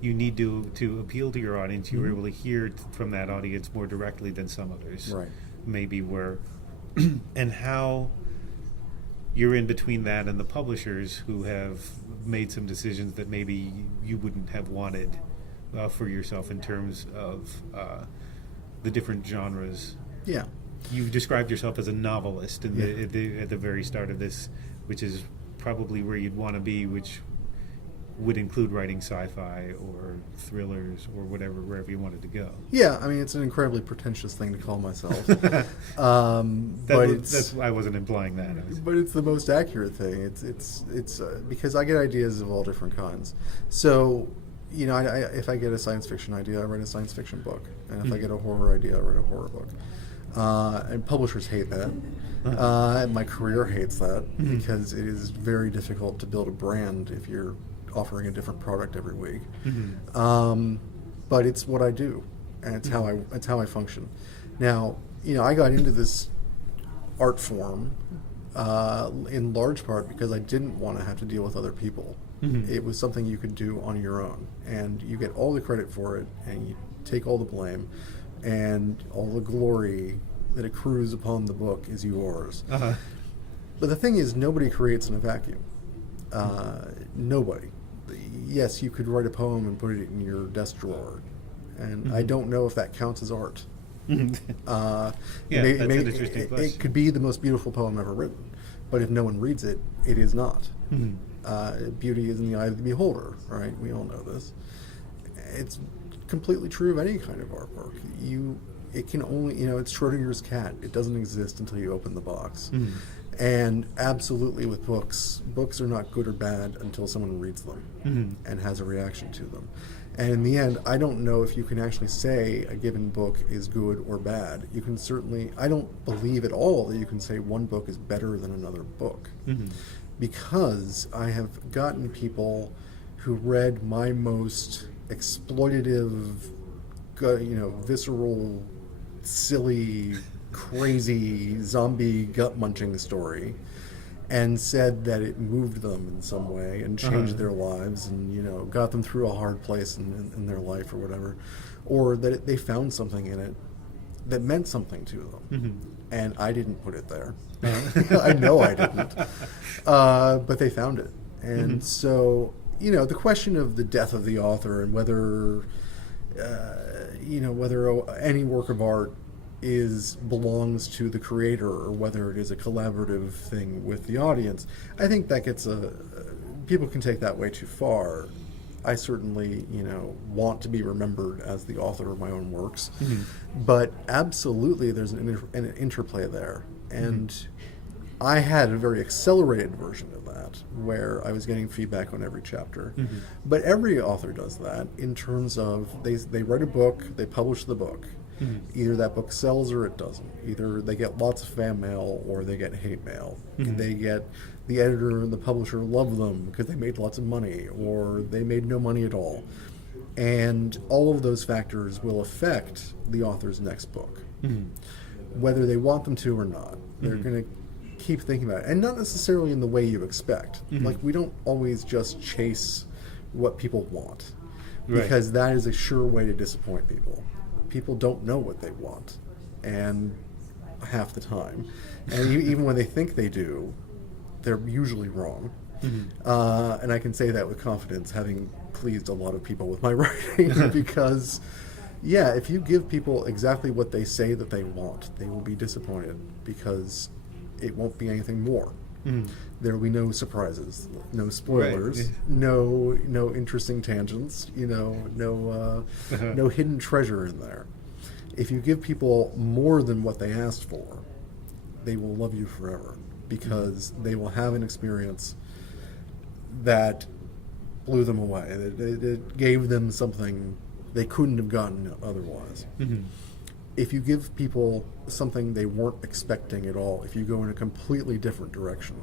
You need to appeal to your audience. You were able to hear from that audience more directly than some others, Right. maybe were. And how you're in between that and the publishers who have made some decisions that maybe you wouldn't have wanted for yourself in terms of the different genres. Yeah. You've described yourself as a novelist at the very start of this, which is probably where you'd want to be, which would include writing sci-fi or thrillers or wherever you wanted to go. Yeah, I mean, it's an incredibly pretentious thing to call myself. I wasn't implying that. But it's the most accurate thing. It's because I get ideas of all different kinds. So, if I get a science fiction idea, I write a science fiction book. And if I get a horror idea, I write a horror book. And publishers hate that. And my career hates that, because it is very difficult to build a brand if you're offering a different product every week. But it's what I do, and it's how I function. Now, I got into this art form in large part because I didn't want to have to deal with other people. It was something you could do on your own, and you get all the credit for it, and you take all the blame, and all the glory that accrues upon the book is yours. But the thing is, nobody creates in a vacuum. Nobody. Yes, you could write a poem and put it in your desk drawer, and I don't know if that counts as art. That's an interesting question. It could be the most beautiful poem ever written, but if no one reads it, it is not. Beauty is in the eye of the beholder, right? We all know this. It's completely true of any kind of artwork. It can only, it's Schrodinger's cat. It doesn't exist until you open the box. And absolutely with books are not good or bad until someone reads them and has a reaction to them. And in the end, I don't know if you can actually say a given book is good or bad. You can certainly, I don't believe at all that you can say one book is better than another book. Because I have gotten people who read my most exploitative, visceral, silly, crazy, zombie gut-munching story, and said that it moved them in some way and changed their lives and, got them through a hard place in their life or whatever, or that they found something in it that meant something to them. And I didn't put it there. I know I didn't. But they found it. And so, the question of the death of the author and whether any work of art belongs to the creator or whether it is a collaborative thing with the audience, I think that gets people can take that way too far. I certainly, want to be remembered as the author of my own works, but absolutely there's an interplay there. And I had a very accelerated version of that where I was getting feedback on every chapter. But every author does that in terms of they write a book, they publish the book, Either that book sells or it doesn't. Either they get lots of fan mail or they get hate mail. They get the editor and the publisher love them because they made lots of money, or they made no money at all. And all of those factors will affect the author's next book, whether they want them to or not. They're going to keep thinking about it, and not necessarily in the way you expect. Like, we don't always just chase what people want, because that is a sure way to disappoint people. People don't know what they want, and half the time, and even when they think they do, they're usually wrong. And I can say that with confidence, having pleased a lot of people with my writing, because if you give people exactly what they say that they want, they will be disappointed, because it won't be anything more. There will be no surprises, no spoilers, no interesting tangents, no hidden treasure in there. If you give people more than what they asked for, they will love you forever, because they will have an experience that blew them away. It gave them something they couldn't have gotten otherwise. If you give people something they weren't expecting at all, if you go in a completely different direction,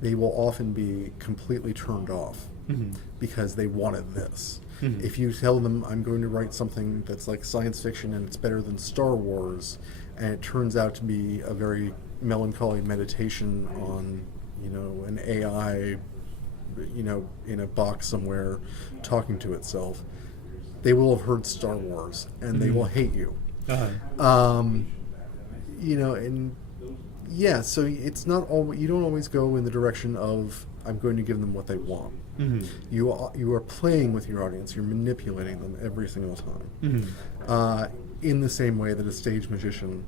they will often be completely turned off because they wanted this. If you tell them, I'm going to write something that's like science fiction and it's better than Star Wars, and it turns out to be a very melancholy meditation on, an AI, in a box somewhere talking to itself, they will have heard Star Wars and they will hate you. So it's not all. You don't always go in the direction of, I'm going to give them what they want. You are playing with your audience. You're manipulating them every single time. In the same way that a stage magician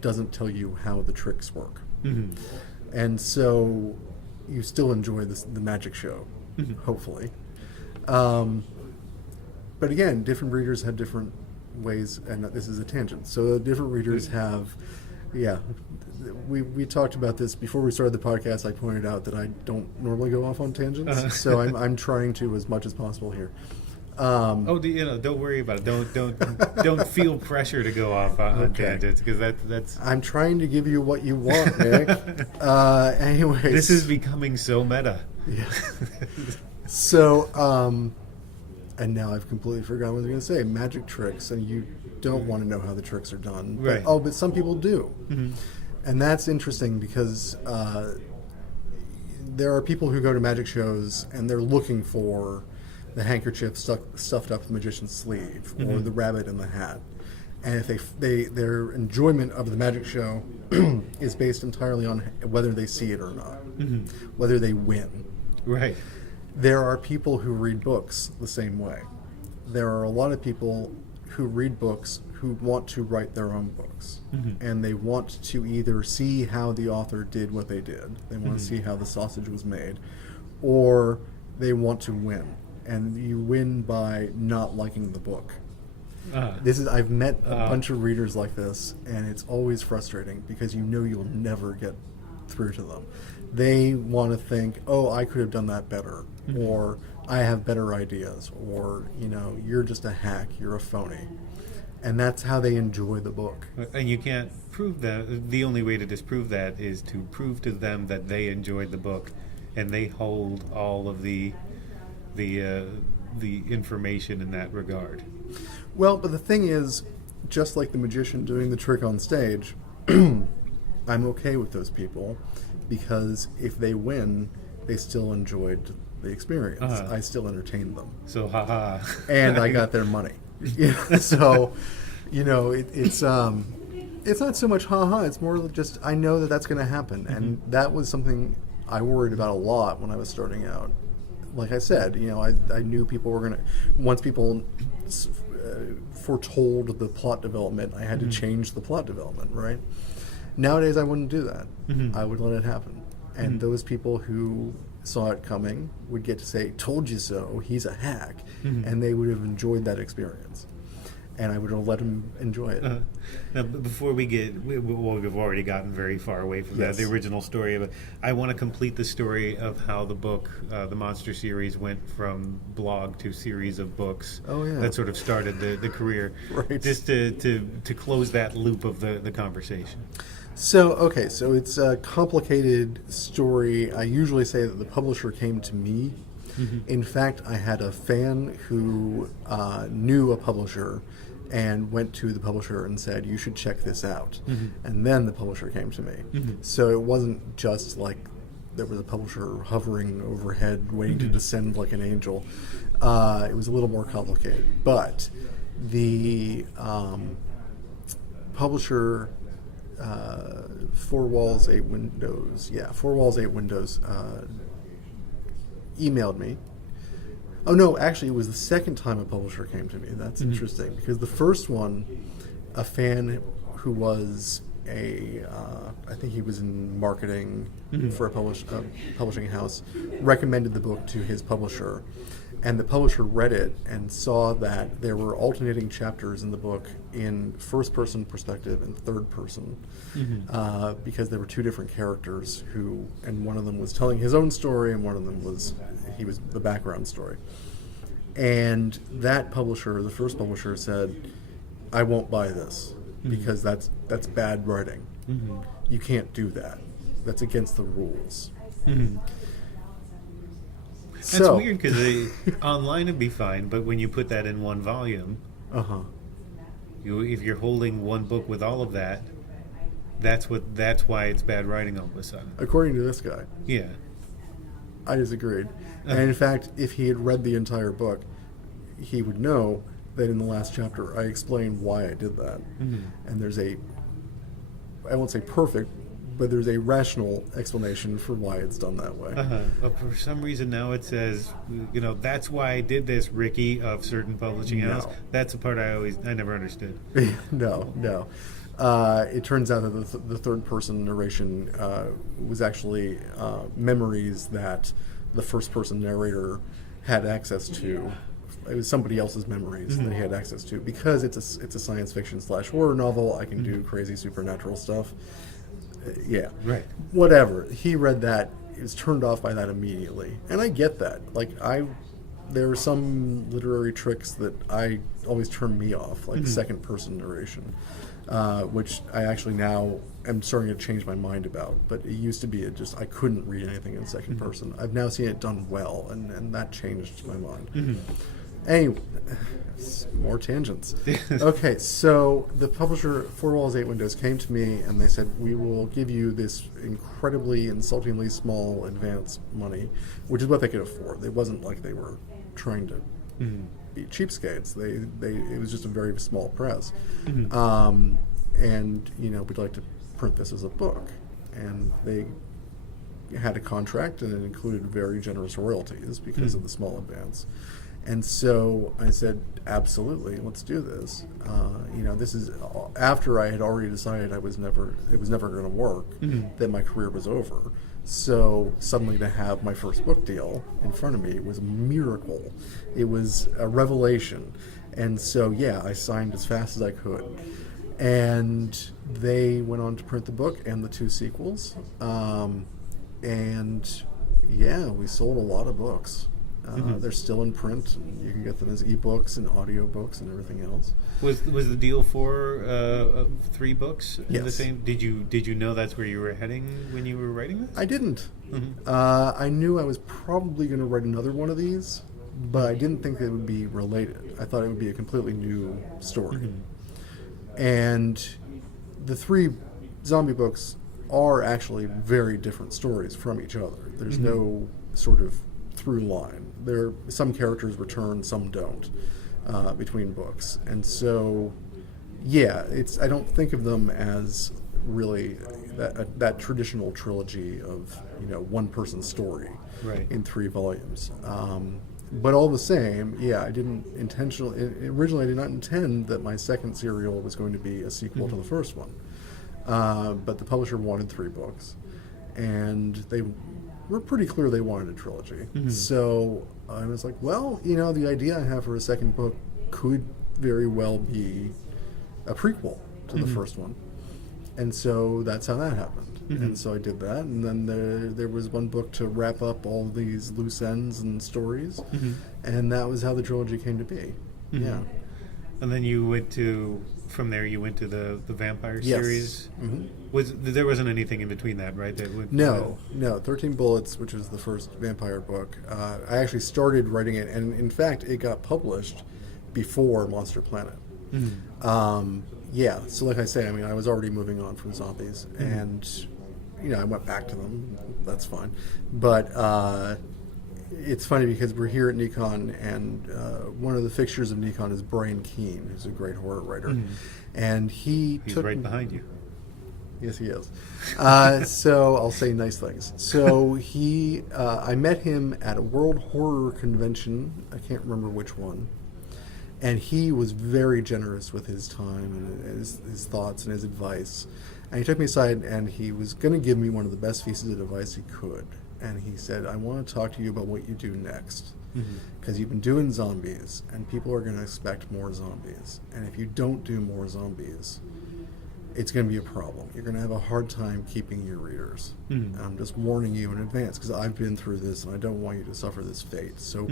doesn't tell you how the tricks work. And so you still enjoy the magic show, hopefully. But again, different readers have different ways, and this is a tangent. So different readers have, we talked about this before we started the podcast. I pointed out that I don't normally go off on tangents, so I'm trying to as much as possible here. Don't worry about it. Don't feel pressure to go off on tangents, because that's. I'm trying to give you what you want, Nick. Anyways, this is becoming so meta. Yeah. So, and now I've completely forgotten what I was going to say. Magic tricks, and you don't want to know how the tricks are done. Right. But some people do. And that's interesting, because there are people who go to magic shows and they're looking for the handkerchief stuffed up the magician's sleeve, or the rabbit in the hat. And if their enjoyment of the magic show is based entirely on whether they see it or not, whether they win. Right. There are people who read books the same way. There are a lot of people who read books who want to write their own books. And they want to either see how the author did what they did, they want to see how the sausage was made, or they want to win. And you win by not liking the book. I've met a bunch of readers like this, and it's always frustrating, because you'll never get through to them. They want to think, I could have done that better, or I have better ideas, or you're just a hack, you're a phony. And that's how they enjoy the book. And you can't prove that. The only way to disprove that is to prove to them that they enjoyed the book, and they hold all of the information in that regard. Well, but the thing is, just like the magician doing the trick on stage, I'm okay with those people, because if they win, they still enjoyed the experience. I still entertained them. So, haha. And I got their money. So, it's not so much haha. It's more just, I know that that's going to happen, and that was something I worried about a lot when I was starting out. Like I said, I knew people were going to, once people foretold the plot development, I had to change the plot development, right? Nowadays, I wouldn't do that. I would let it happen. And those people who saw it coming would get to say, told you so, he's a hack, and they would have enjoyed that experience. and I would let him enjoy it. Now, before we've already gotten very far away from Yes. the original story, but I want to complete the story of how the book, the Monster series, went from blog to series of books. Oh, yeah. That sort of started the career. Right. Just to close that loop of the conversation. So it's a complicated story. I usually say that the publisher came to me. In fact, I had a fan who knew a publisher and went to the publisher and said, "You should check this out." And then the publisher came to me. So it wasn't just like there was a publisher hovering overhead waiting to descend like an angel. It was a little more complicated. But the publisher, Four Walls, Eight Windows, emailed me. Oh no, actually it was the second time a publisher came to me. That's interesting, because the first one, a fan who was I think he was in marketing for a publishing house, recommended the book to his publisher, and the publisher read it and saw that there were alternating chapters in the book in first-person perspective and third-person, because there were two different characters and one of them was telling his own story, and one of them was the background story. And that publisher, the first publisher, said, "I won't buy this because that's bad writing. You can't do that. That's against the rules." That's weird, because online would be fine, but when you put that in one volume, if you're holding one book with all of that, that's why it's bad writing all of a sudden. According to this guy. Yeah. I disagreed. And in fact, if he had read the entire book, he would know that in the last chapter I explained why I did that. And there's I won't say perfect, but there's a rational explanation for why it's done that way. But for some reason now it says, that's why I did this, Ricky, of certain publishing house. That's the part I never understood. No. It turns out that the third-person narration was actually memories that the first-person narrator had access to. It was somebody else's memories that he had access to. Because it's a science fiction / horror novel, I can do crazy supernatural stuff. Yeah. Right. Whatever. He read that, he was turned off by that immediately. And I get that. There are some literary tricks that I always turn me off, like second-person narration. Which I actually now am starting to change my mind about. But it used to be I couldn't read anything in second person. I've now seen it done well, and that changed my mind. Anyway, more tangents. Okay, so the publisher, Four Walls, Eight Windows, came to me and they said, "We will give you this incredibly, insultingly small advance money," which is what they could afford. It wasn't like they were trying to be cheapskates. It was just a very small press. And we'd like to print this as a book. And they had a contract, and it included very generous royalties because of the small advance. And so I said, "Absolutely, let's do this." This is after I had already decided it was never going to work, that my career was over. So suddenly to have my first book deal in front of me was a miracle. It was a revelation. And so, I signed as fast as I could. And they went on to print the book and the two sequels. We sold a lot of books. They're still in print. And you can get them as ebooks and audiobooks and everything else. Was the deal for 3 books? Yes. The same? Did you know that's where you were heading when you were writing this? I didn't. I knew I was probably going to write another one of these, but I didn't think they would be related. I thought it would be a completely new story. And the 3 zombie books are actually very different stories from each other. There's no sort of through line. Some characters return, some don't, between books. And so, I don't think of them as really that traditional trilogy of one person's story in 3 volumes. But all the same, I didn't originally I did not intend that my second serial was going to be a sequel to the first one. But the publisher wanted 3 books, and they were pretty clear they wanted a trilogy. So I was like, well, the idea I have for a second book could very well be a prequel to the first one. And so that's how that happened. And so I did that, and then there was one book to wrap up all these loose ends and stories, and that was how the trilogy came to be. Yeah. And then you went to, from there you went to the vampire series. There wasn't anything in between that, right? No. 13 Bullets, which was the first vampire book. I actually started writing it, and in fact, it got published before Monster Planet. So like I say, I mean, I was already moving on from zombies, and I went back to them. That's fine. But it's funny because we're here at NECON, and one of the fixtures of NECON is Brian Keene, who's a great horror writer. And he's right behind you. Yes, he is. So I'll say nice things. So I met him at a World Horror Convention. I can't remember which one. And he was very generous with his time and his thoughts and his advice. And he took me aside, and he was going to give me one of the best pieces of advice he could. And he said, I want to talk to you about what you do next. Because you've been doing zombies, and people are going to expect more zombies. And if you don't do more zombies, it's going to be a problem. You're going to have a hard time keeping your readers. I'm just warning you in advance, because I've been through this, and I don't want you to suffer this fate. So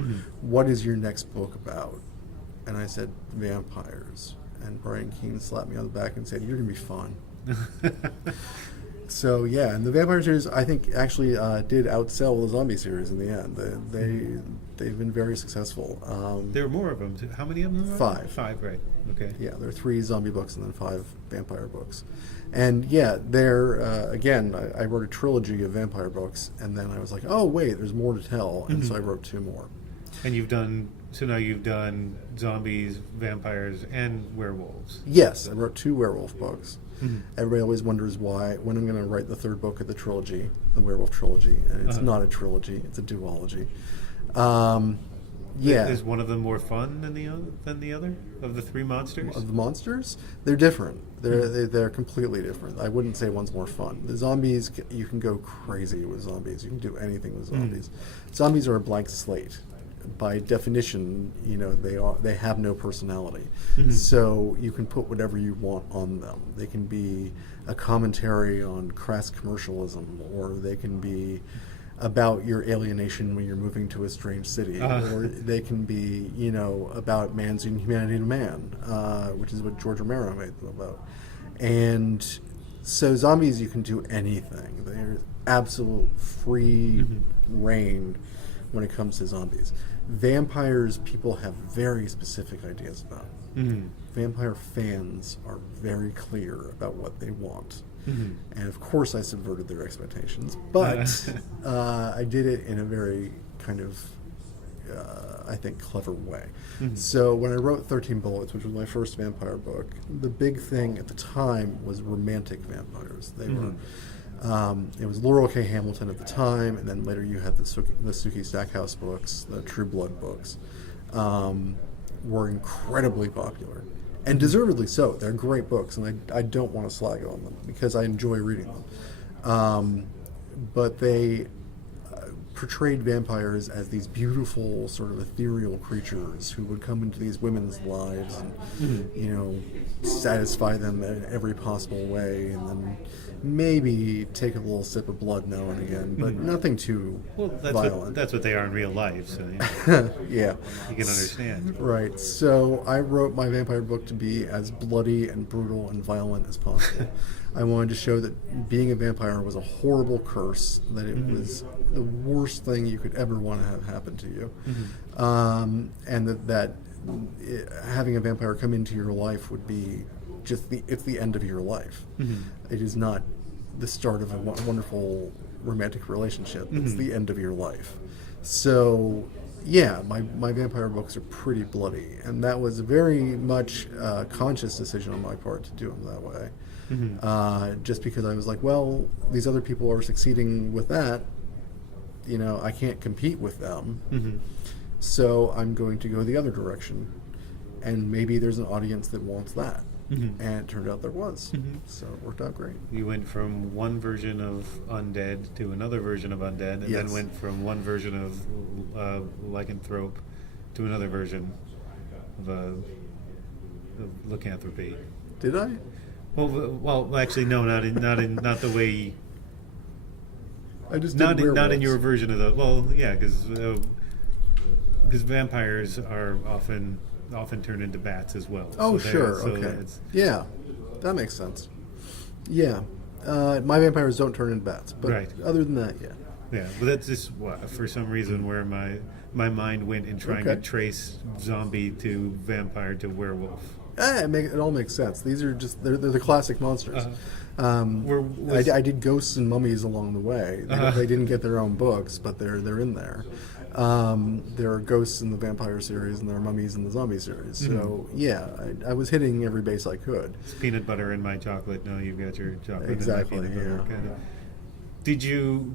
what is your next book about? And I said, vampires. And Brian Keene slapped me on the back and said, you're going to be fine. So, yeah, and the vampire series, I think, actually did outsell the zombie series in the end. They've been very successful. There are more of them. How many of them? 5. 5, right. Okay. Yeah, there are 3 zombie books and then 5 vampire books. And, yeah, again, I wrote a trilogy of vampire books, and then I was like, oh, wait, there's more to tell. And so I wrote 2 more. And now you've done zombies, vampires, and werewolves. Yes, I wrote 2 werewolf books. Everybody always wonders when I'm going to write the 3rd book of the trilogy, the werewolf trilogy, and it's not a trilogy; it's a duology. Is one of them more fun than the other of the 3 monsters? Of the monsters, they're different. They're completely different. I wouldn't say one's more fun. The zombies, you can go crazy with zombies. You can do anything with zombies. Zombies are a blank slate. By definition, they have no personality. So you can put whatever you want on them. They can be a commentary on crass commercialism, or they can be about your alienation when you're moving to a strange city, or they can be, about man's inhumanity to man, which is what George Romero made them about. And so zombies, you can do anything. There's absolute free reign when it comes to zombies. Vampires, people have very specific ideas about. Vampire fans are very clear about what they want. And of course I subverted their expectations, but I did it in a very kind of, I think, clever way. So when I wrote 13 Bullets, which was my first vampire book, the big thing at the time was romantic vampires. They were... it was Laurel K. Hamilton at the time, and then later you had the Sookie Stackhouse books, the True Blood books, were incredibly popular, and deservedly so. They're great books, and I don't want to slag on them because I enjoy reading them. But they portrayed vampires as these beautiful, sort of ethereal creatures who would come into these women's lives and, satisfy them in every possible way, and then maybe take a little sip of blood now and again, but nothing too violent. That's what they are in real life, so yeah. You can understand. Right. So I wrote my vampire book to be as bloody and brutal and violent as possible. I wanted to show that being a vampire was a horrible curse, that it was the worst thing you could ever want to have happen to you, and that having a vampire come into your life would be it's the end of your life. It is not the start of a wonderful romantic relationship. It's the end of your life. So yeah, my vampire books are pretty bloody, and that was a very much conscious decision on my part to do them that way. Just because I was like, well, these other people are succeeding with that, I can't compete with them, so I'm going to go the other direction, and maybe there's an audience that wants that. And it turned out there was. So it worked out great. You went from one version of undead to another version of undead, and then went from one version of lycanthrope to another version of a lycanthropy. Did I? Well, actually, no, not the way. I just Not did in your werewolves. version of the. Well, yeah, because vampires are often turned into bats as well. Oh, So sure. so Okay. it's- Yeah, that makes sense. Yeah. My vampires don't turn into bats, but Right. other than that, yeah. Yeah, but that's just for some reason where my mind went in trying to Okay. trace zombie to vampire to werewolf. It all makes sense. These are just they're the classic monsters. I did ghosts and mummies along the way. They didn't get their own books, but they're in there. There are ghosts in the vampire series, and there are mummies in the zombie series. So yeah, I was hitting every base I could. It's peanut butter in my chocolate. No, you've got your chocolate Exactly, in my peanut butter. yeah. Kind of. Did you,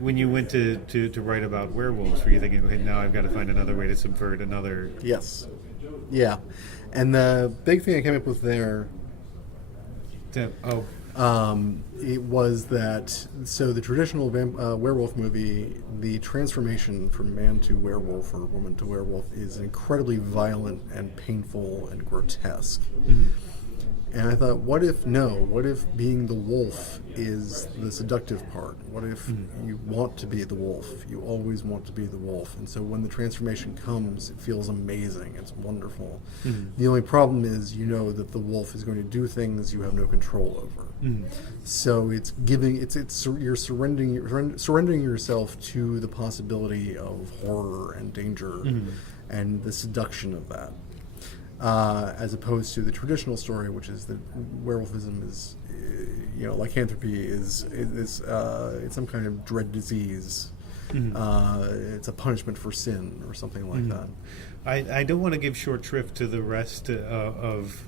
when you went to write about werewolves, were you thinking, okay, now I've got to find another way to subvert another? Yes. Yeah. And the big thing I came up with there, it was that, so the traditional werewolf movie, the transformation from man to werewolf or woman to werewolf is incredibly violent and painful and grotesque. Mm-hmm. And I thought, what if being the wolf is the seductive part? What if you want to be the wolf? You always want to be the wolf. And so when the transformation comes, it feels amazing. It's wonderful. The only problem is that the wolf is going to do things you have no control over. So it's you're surrendering yourself to the possibility of horror and danger and the seduction of that. As opposed to the traditional story, which is that werewolfism is, lycanthropy is it's some kind of dread disease. It's a punishment for sin or something like that. I don't want to give short shrift to the rest of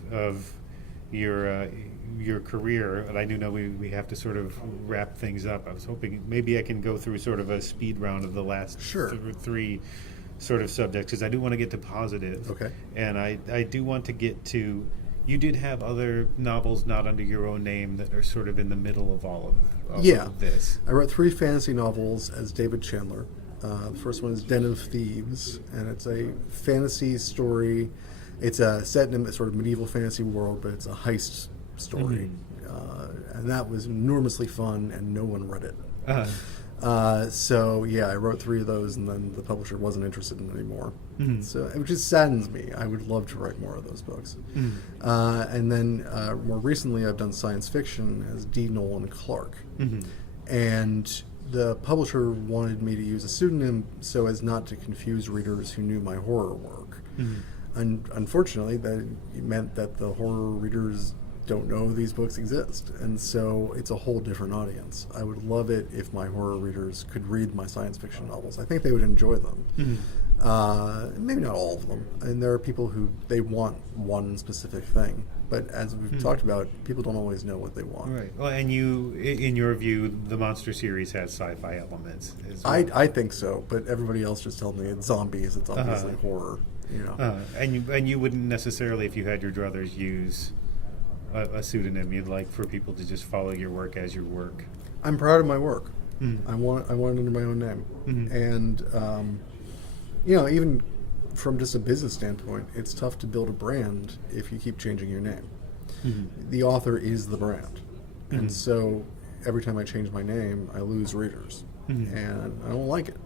your career, and I do know we have to sort of wrap things up. I was hoping maybe I can go through sort of a speed round of the last three sort of subjects, because I do want to get to positive. Okay. And I do want to get to, you did have other novels not under your own name that are sort of in the middle of all of this. I wrote 3 fantasy novels as David Chandler. The first one is Den of Thieves, and it's a fantasy story. It's set in a sort of medieval fantasy world, but it's a heist story. And that was enormously fun, and no one read it. So yeah, I wrote 3 of those, and then the publisher wasn't interested in anymore. So it just saddens me. I would love to write more of those books. And then more recently, I've done science fiction as D. Nolan Clark, and the publisher wanted me to use a pseudonym so as not to confuse readers who knew my horror work. And unfortunately, that meant that the horror readers don't know these books exist, and so it's a whole different audience. I would love it if my horror readers could read my science fiction novels. I think they would enjoy them. Maybe not all of them, and there are people who they want one specific thing, but as we've talked about, people don't always know what they want. Right. Well, and you, in your view, the monster series has sci-fi elements as well. I think so, but everybody else just told me it's zombies. It's obviously horror. And you wouldn't necessarily, if you had your druthers, use a pseudonym. You'd like for people to just follow your work as your work. I'm proud of my work. I want it under my own name, and even from just a business standpoint, it's tough to build a brand if you keep changing your name. The author is the brand, and so every time I change my name, I lose readers, and I don't like it.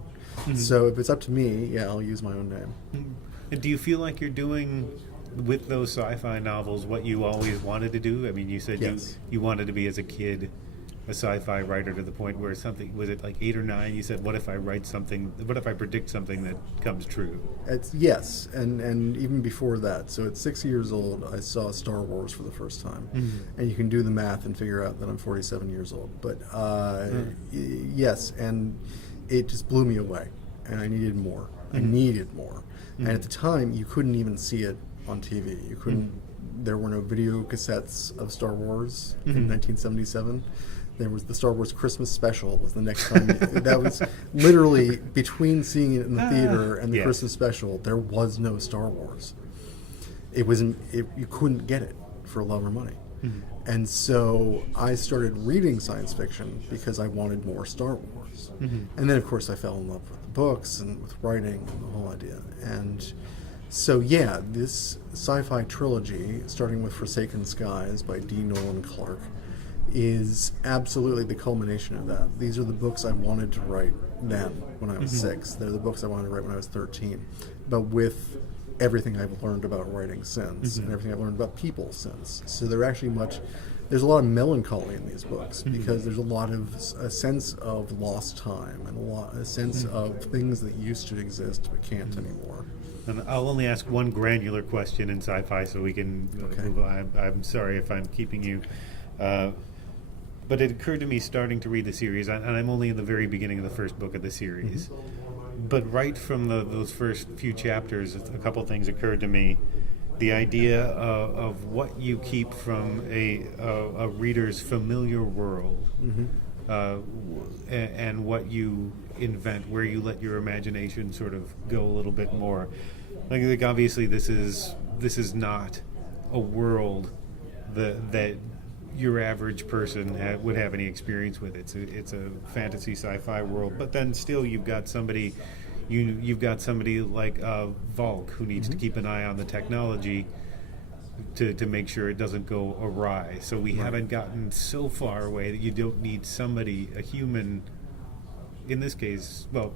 So if it's up to me, I'll use my own name. And do you feel like you're doing with those sci-fi novels what you always wanted to do? I mean, you said Yes. you wanted to be, as a kid, a sci-fi writer to the point where was it like 8 or 9? You said, what if I predict something that comes true? Yes, and even before that. So at 6 years old, I saw Star Wars for the first time, and you can do the math and figure out that I'm 47 years old. But yes, and it just blew me away, and I needed more. And at the time, you couldn't even see it on TV. You couldn't. There were no video cassettes of Star Wars in 1977. There was the Star Wars Christmas special was the next time. That was literally between seeing it in the theater and the Christmas special. There was no Star Wars. It wasn't. You couldn't get it for love or money. And so I started reading science fiction because I wanted more Star Wars. And then, of course, I fell in love with the books and with writing and the whole idea. And So yeah, this sci-fi trilogy, starting with Forsaken Skies by Nolan Clark, is absolutely the culmination of that. These are the books I wanted to write then, when I was 6. They're the books I wanted to write when I was 13. But with everything I've learned about writing since, and everything I've learned about people since. So they're actually there's a lot of melancholy in these books, because there's a sense of lost time, and a sense of things that used to exist but can't anymore. And I'll only ask one granular question in sci-fi so we can move on. I'm sorry if I'm keeping you... but it occurred to me starting to read the series, and I'm only in the very beginning of the first book of the series, but right from those first few chapters, a couple things occurred to me. The idea of what you keep from a reader's familiar world, and what you invent, where you let your imagination sort of go a little bit more. Like obviously this is not a world that your average person would have any experience with. It's a fantasy sci-fi world, but then still you've got somebody like Volk, who needs to keep an eye on the technology to make sure it doesn't go awry. So we haven't gotten so far away that you don't need somebody, a human, in this case, well,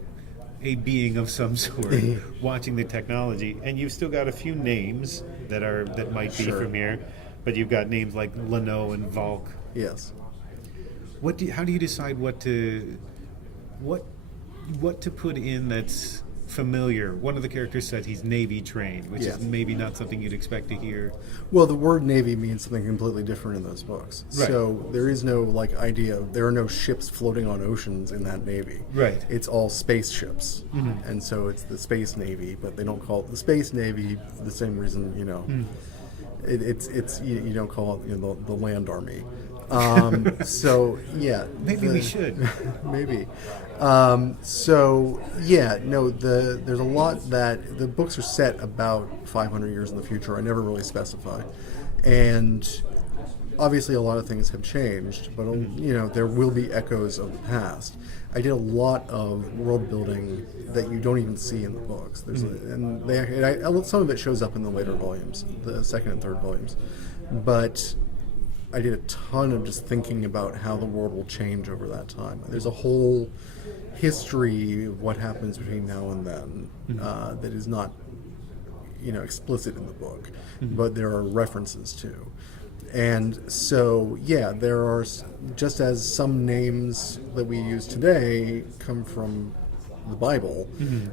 a being of some sort, watching the technology. And you've still got a few names that might be familiar. But you've got names like Leno and Volk. Yes. How do you decide what to put in that's familiar? One of the characters said he's Navy trained, which is maybe not something you'd expect to hear. Well, the word Navy means something completely different in those books. Right. So there is no idea. There are no ships floating on oceans in that Navy. Right. It's all spaceships, and so it's the Space Navy, but they don't call it the Space Navy for the same reason. It's you don't call it the land army. So yeah, maybe we should. Maybe. There's a lot that the books are set about 500 years in the future. I never really specify, and obviously a lot of things have changed, but there will be echoes of the past. I did a lot of world building that you don't even see in the books. There's some of it shows up in the later volumes, the second and third volumes, but I did a ton of just thinking about how the world will change over that time. There's a whole history of what happens between now and then that is not, explicit in the book, but there are references to. And so, there are, just as some names that we use today come from the Bible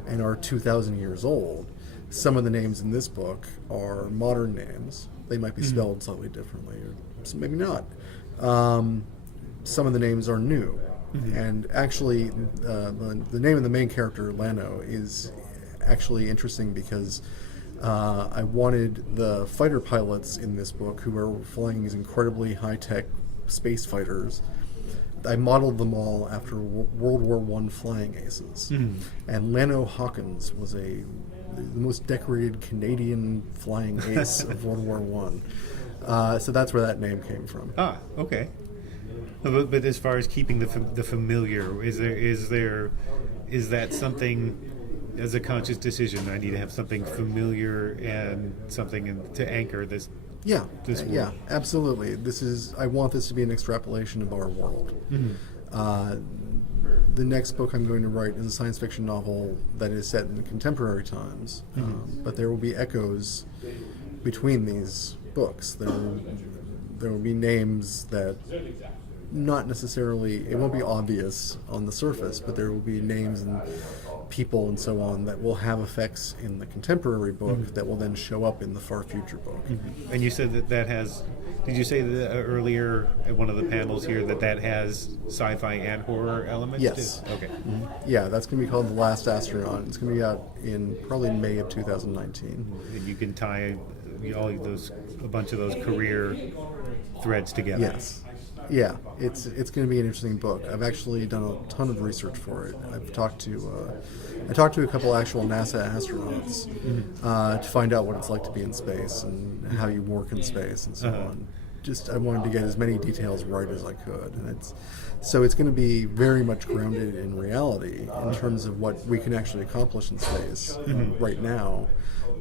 and are 2,000 years old, some of the names in this book are modern names. They might be spelled slightly differently, or maybe not. Some of the names are new. And actually, the name of the main character, Lano, is actually interesting because I wanted the fighter pilots in this book, who are flying these incredibly high-tech space fighters, I modeled them all after World War I flying aces. And Lano Hawkins was the most decorated Canadian flying ace of World War I. So that's where that name came from. Ah, okay. But as far as keeping the familiar, is that something, as a conscious decision, I need to have something familiar and something to anchor this? Yeah, this world? Yeah, absolutely. I want this to be an extrapolation of our world. The next book I'm going to write is a science fiction novel that is set in contemporary times, but there will be echoes between these books. There will be names that not necessarily, it won't be obvious on the surface, but there will be names and people and so on that will have effects in the contemporary book that will then show up in the far future book. And you said that has, did you say that earlier at one of the panels here that has sci-fi and horror elements? Yes. Too? Okay. Yeah, that's going to be called The Last Astronaut. It's going to be out in probably May of 2019. And you can tie a bunch of those career threads together. Yes. Yeah, it's going to be an interesting book. I've actually done a ton of research for it. I've talked to a couple actual NASA astronauts to find out what it's like to be in space and how you work in space and so on. I wanted to get as many details right as I could, and it's going to be very much grounded in reality in terms of what we can actually accomplish in space right now.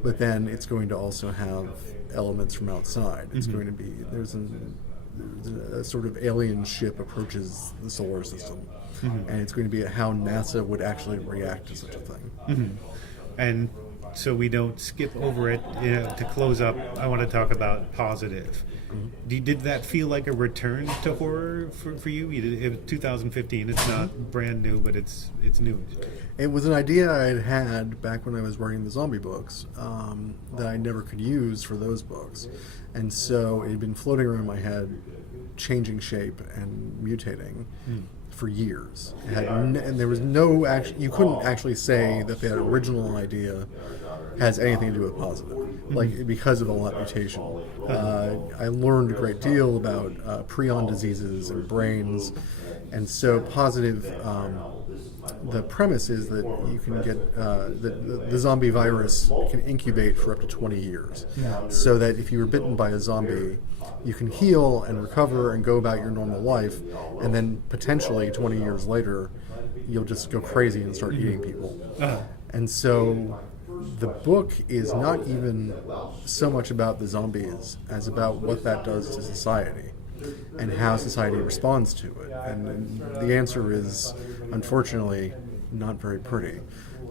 But then it's going to also have elements from outside. It's going to be there's a sort of alien ship approaches the solar system, and it's going to be how NASA would actually react to such a thing. And so we don't skip over it, to close up, I want to talk about positive. Did that feel like a return to horror for you? It was 2015. It's not brand new, but it's new. It was an idea I had back when I was writing the zombie books that I never could use for those books. And so it had been floating around my head, changing shape and mutating for years. And there was no you couldn't actually say that the original idea has anything to do with positive, because of all that mutation. I learned a great deal about prion diseases and brains, and so positive. The premise is that you can get the zombie virus can incubate for up to 20 years, so that if you were bitten by a zombie, you can heal and recover and go about your normal life, and then potentially 20 years later, you'll just go crazy and start eating people. And so the book is not even so much about the zombies as about what that does to society and how society responds to it. And the answer is, unfortunately, not very pretty.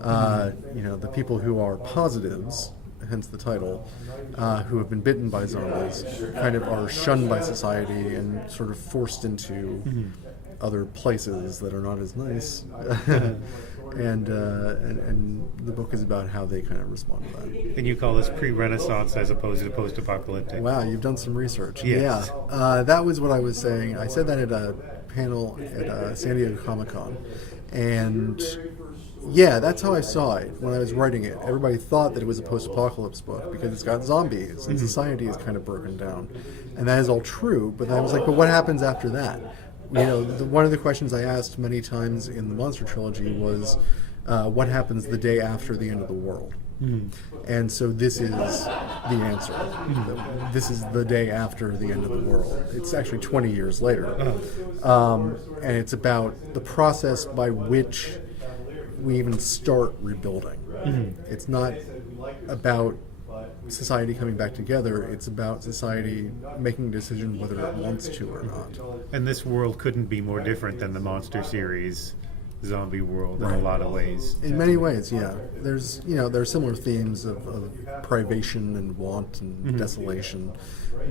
The people who are positives, hence the title, who have been bitten by zombies, kind of are shunned by society and sort of forced into other places that are not as nice. And the book is about how they kind of respond to that. And you call this pre-Renaissance as opposed to post-apocalyptic. Wow, you've done some research. Yes. Yeah, that was what I was saying. I said that at a panel at San Diego Comic-Con. And yeah, that's how I saw it when I was writing it. Everybody thought that it was a post-apocalypse book because it's got zombies and society is kind of broken down. And that is all true, but I was like, but what happens after that? One of the questions I asked many times in the Monster Trilogy was, what happens the day after the end of the world? And so this is the answer. This is the day after the end of the world. It's actually 20 years later. And it's about the process by which we even start rebuilding. It's not about society coming back together. It's about society making a decision whether it wants to or not. And this world couldn't be more different than the Monster series zombie world in a lot of ways. In many ways, yeah. There's similar themes of privation and want and desolation,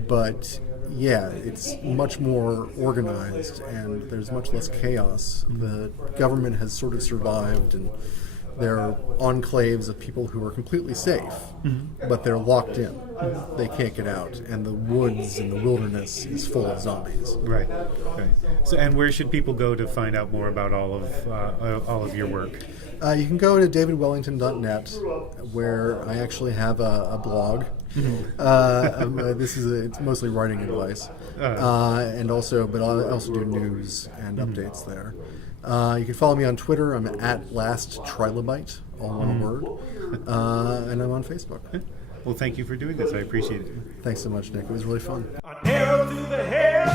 but yeah, it's much more organized and there's much less chaos. The government has sort of survived, and there are enclaves of people who are completely safe, but they're locked in. They can't get out, and the woods and the wilderness is full of zombies. Right. So, and where should people go to find out more about all of your work? You can go to davidwellington.net, where I actually have a blog. It's mostly writing advice, but I also do news and updates there. You can follow me on Twitter. I'm at Last Trilobite, all one word, and I'm on Facebook. Well, thank you for doing this. I appreciate it. Thanks so much, Nick. It was really fun. An arrow to the head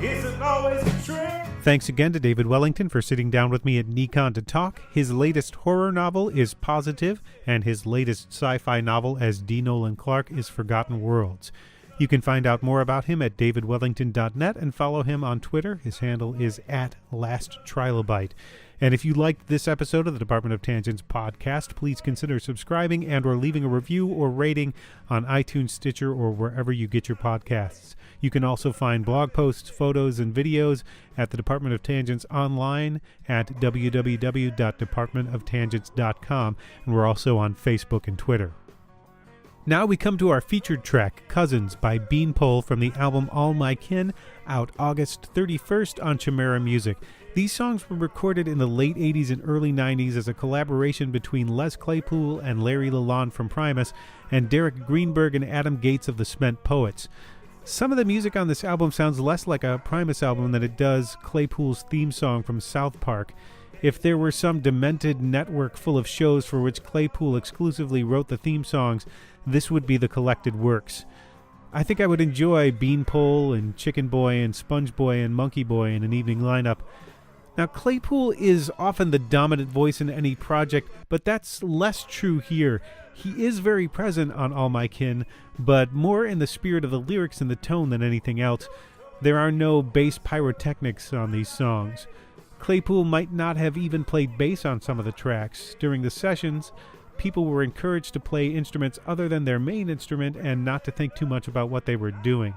isn't always a trick. Thanks again to David Wellington for sitting down with me at NECON to talk. His latest horror novel is Positive, and his latest sci-fi novel as D. Nolan Clark is Forgotten Worlds. You can find out more about him at davidwellington.net and follow him on Twitter. His handle is at LastTrilobite. And if you liked this episode of the Department of Tangents podcast, please consider subscribing and or leaving a review or rating on iTunes, Stitcher, or wherever you get your podcasts. You can also find blog posts, photos, and videos at the Department of Tangents online at www.departmentoftangents.com, and we're also on Facebook and Twitter. Now we come to our featured track, Cousins by Beanpole from the album All My Kin, out August 31st on Chimera Music. These songs were recorded in the late 80s and early 90s as a collaboration between Les Claypool and Larry Lalonde from Primus and Derek Greenberg and Adam Gates of the Spent Poets. Some of the music on this album sounds less like a Primus album than it does Claypool's theme song from South Park. If there were some demented network full of shows for which Claypool exclusively wrote the theme songs, this would be the collected works. I think I would enjoy Beanpole and Chicken Boy and Sponge Boy and Monkey Boy in an evening lineup. Now, Claypool is often the dominant voice in any project, but that's less true here. He is very present on All My Kin, but more in the spirit of the lyrics and the tone than anything else. There are no bass pyrotechnics on these songs. Claypool might not have even played bass on some of the tracks. During the sessions, people were encouraged to play instruments other than their main instrument and not to think too much about what they were doing.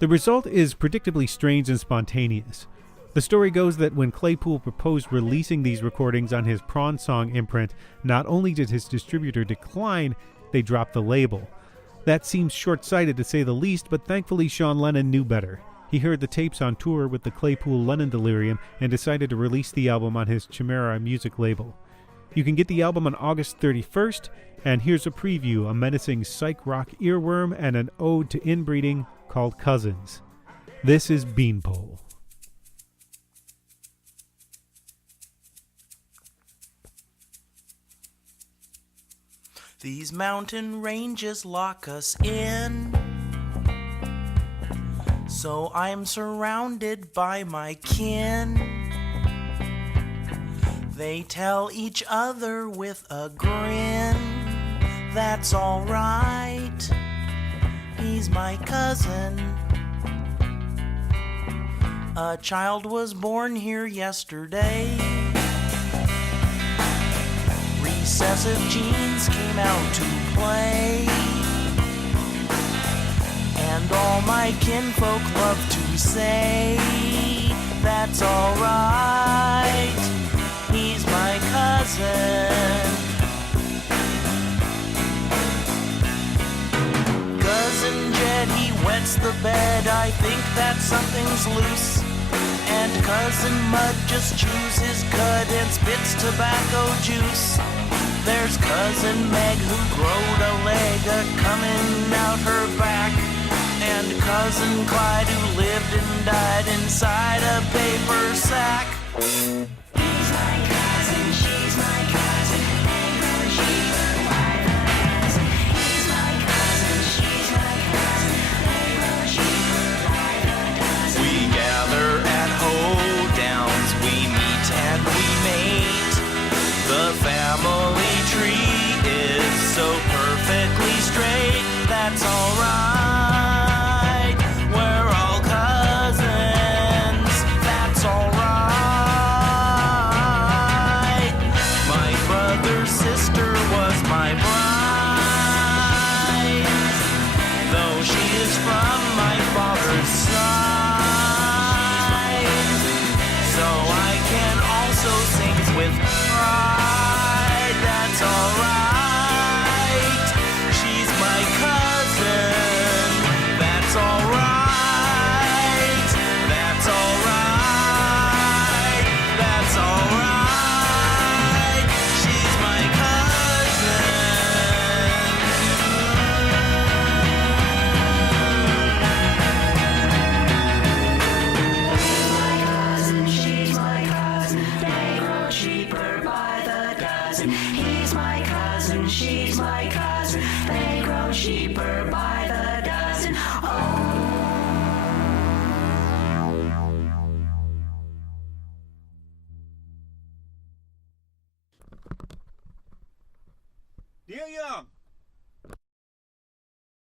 The result is predictably strange and spontaneous. The story goes that when Claypool proposed releasing these recordings on his Prawn Song imprint, not only did his distributor decline, they dropped the label. That seems short-sighted to say the least, but thankfully Sean Lennon knew better. He heard the tapes on tour with the Claypool-Lennon delirium and decided to release the album on his Chimera music label. You can get the album on August 31st, and here's a preview, a menacing psych rock earworm and an ode to inbreeding called Cousins. This is Beanpole. These mountain ranges lock us in, so I'm surrounded by my kin. They tell each other with a grin, that's alright, he's my cousin. A child was born here yesterday. Recessive genes came out to play, and all my kinfolk love to say, that's alright, he's my cousin. Cousin Jed, he wets the bed, I think that something's loose. And Cousin Mud just chews his cud and spits tobacco juice. There's Cousin Meg who growed a leg a-comin' out her back. And Cousin Clyde who lived and died inside a paper sack. He's my cousin, she's my cousin, they grow cheaper by the dozen. He's my cousin, she's my cousin, they grow cheaper by the dozen. We gather at hoedowns, we meet and we mate. The family tree is so perfectly straight, that's alright. We're all cousins, that's alright. My brother's sister was my bride, though she is from my father's side. So I can also sing with pride, that's alright. She's my cousin, that's alright. That's alright, that's alright. She's my cousin. She's my cousin, they grow cheaper by the dozen. He's my cousin, she's my cousin, they grow cheaper by the dozen. Neil Young.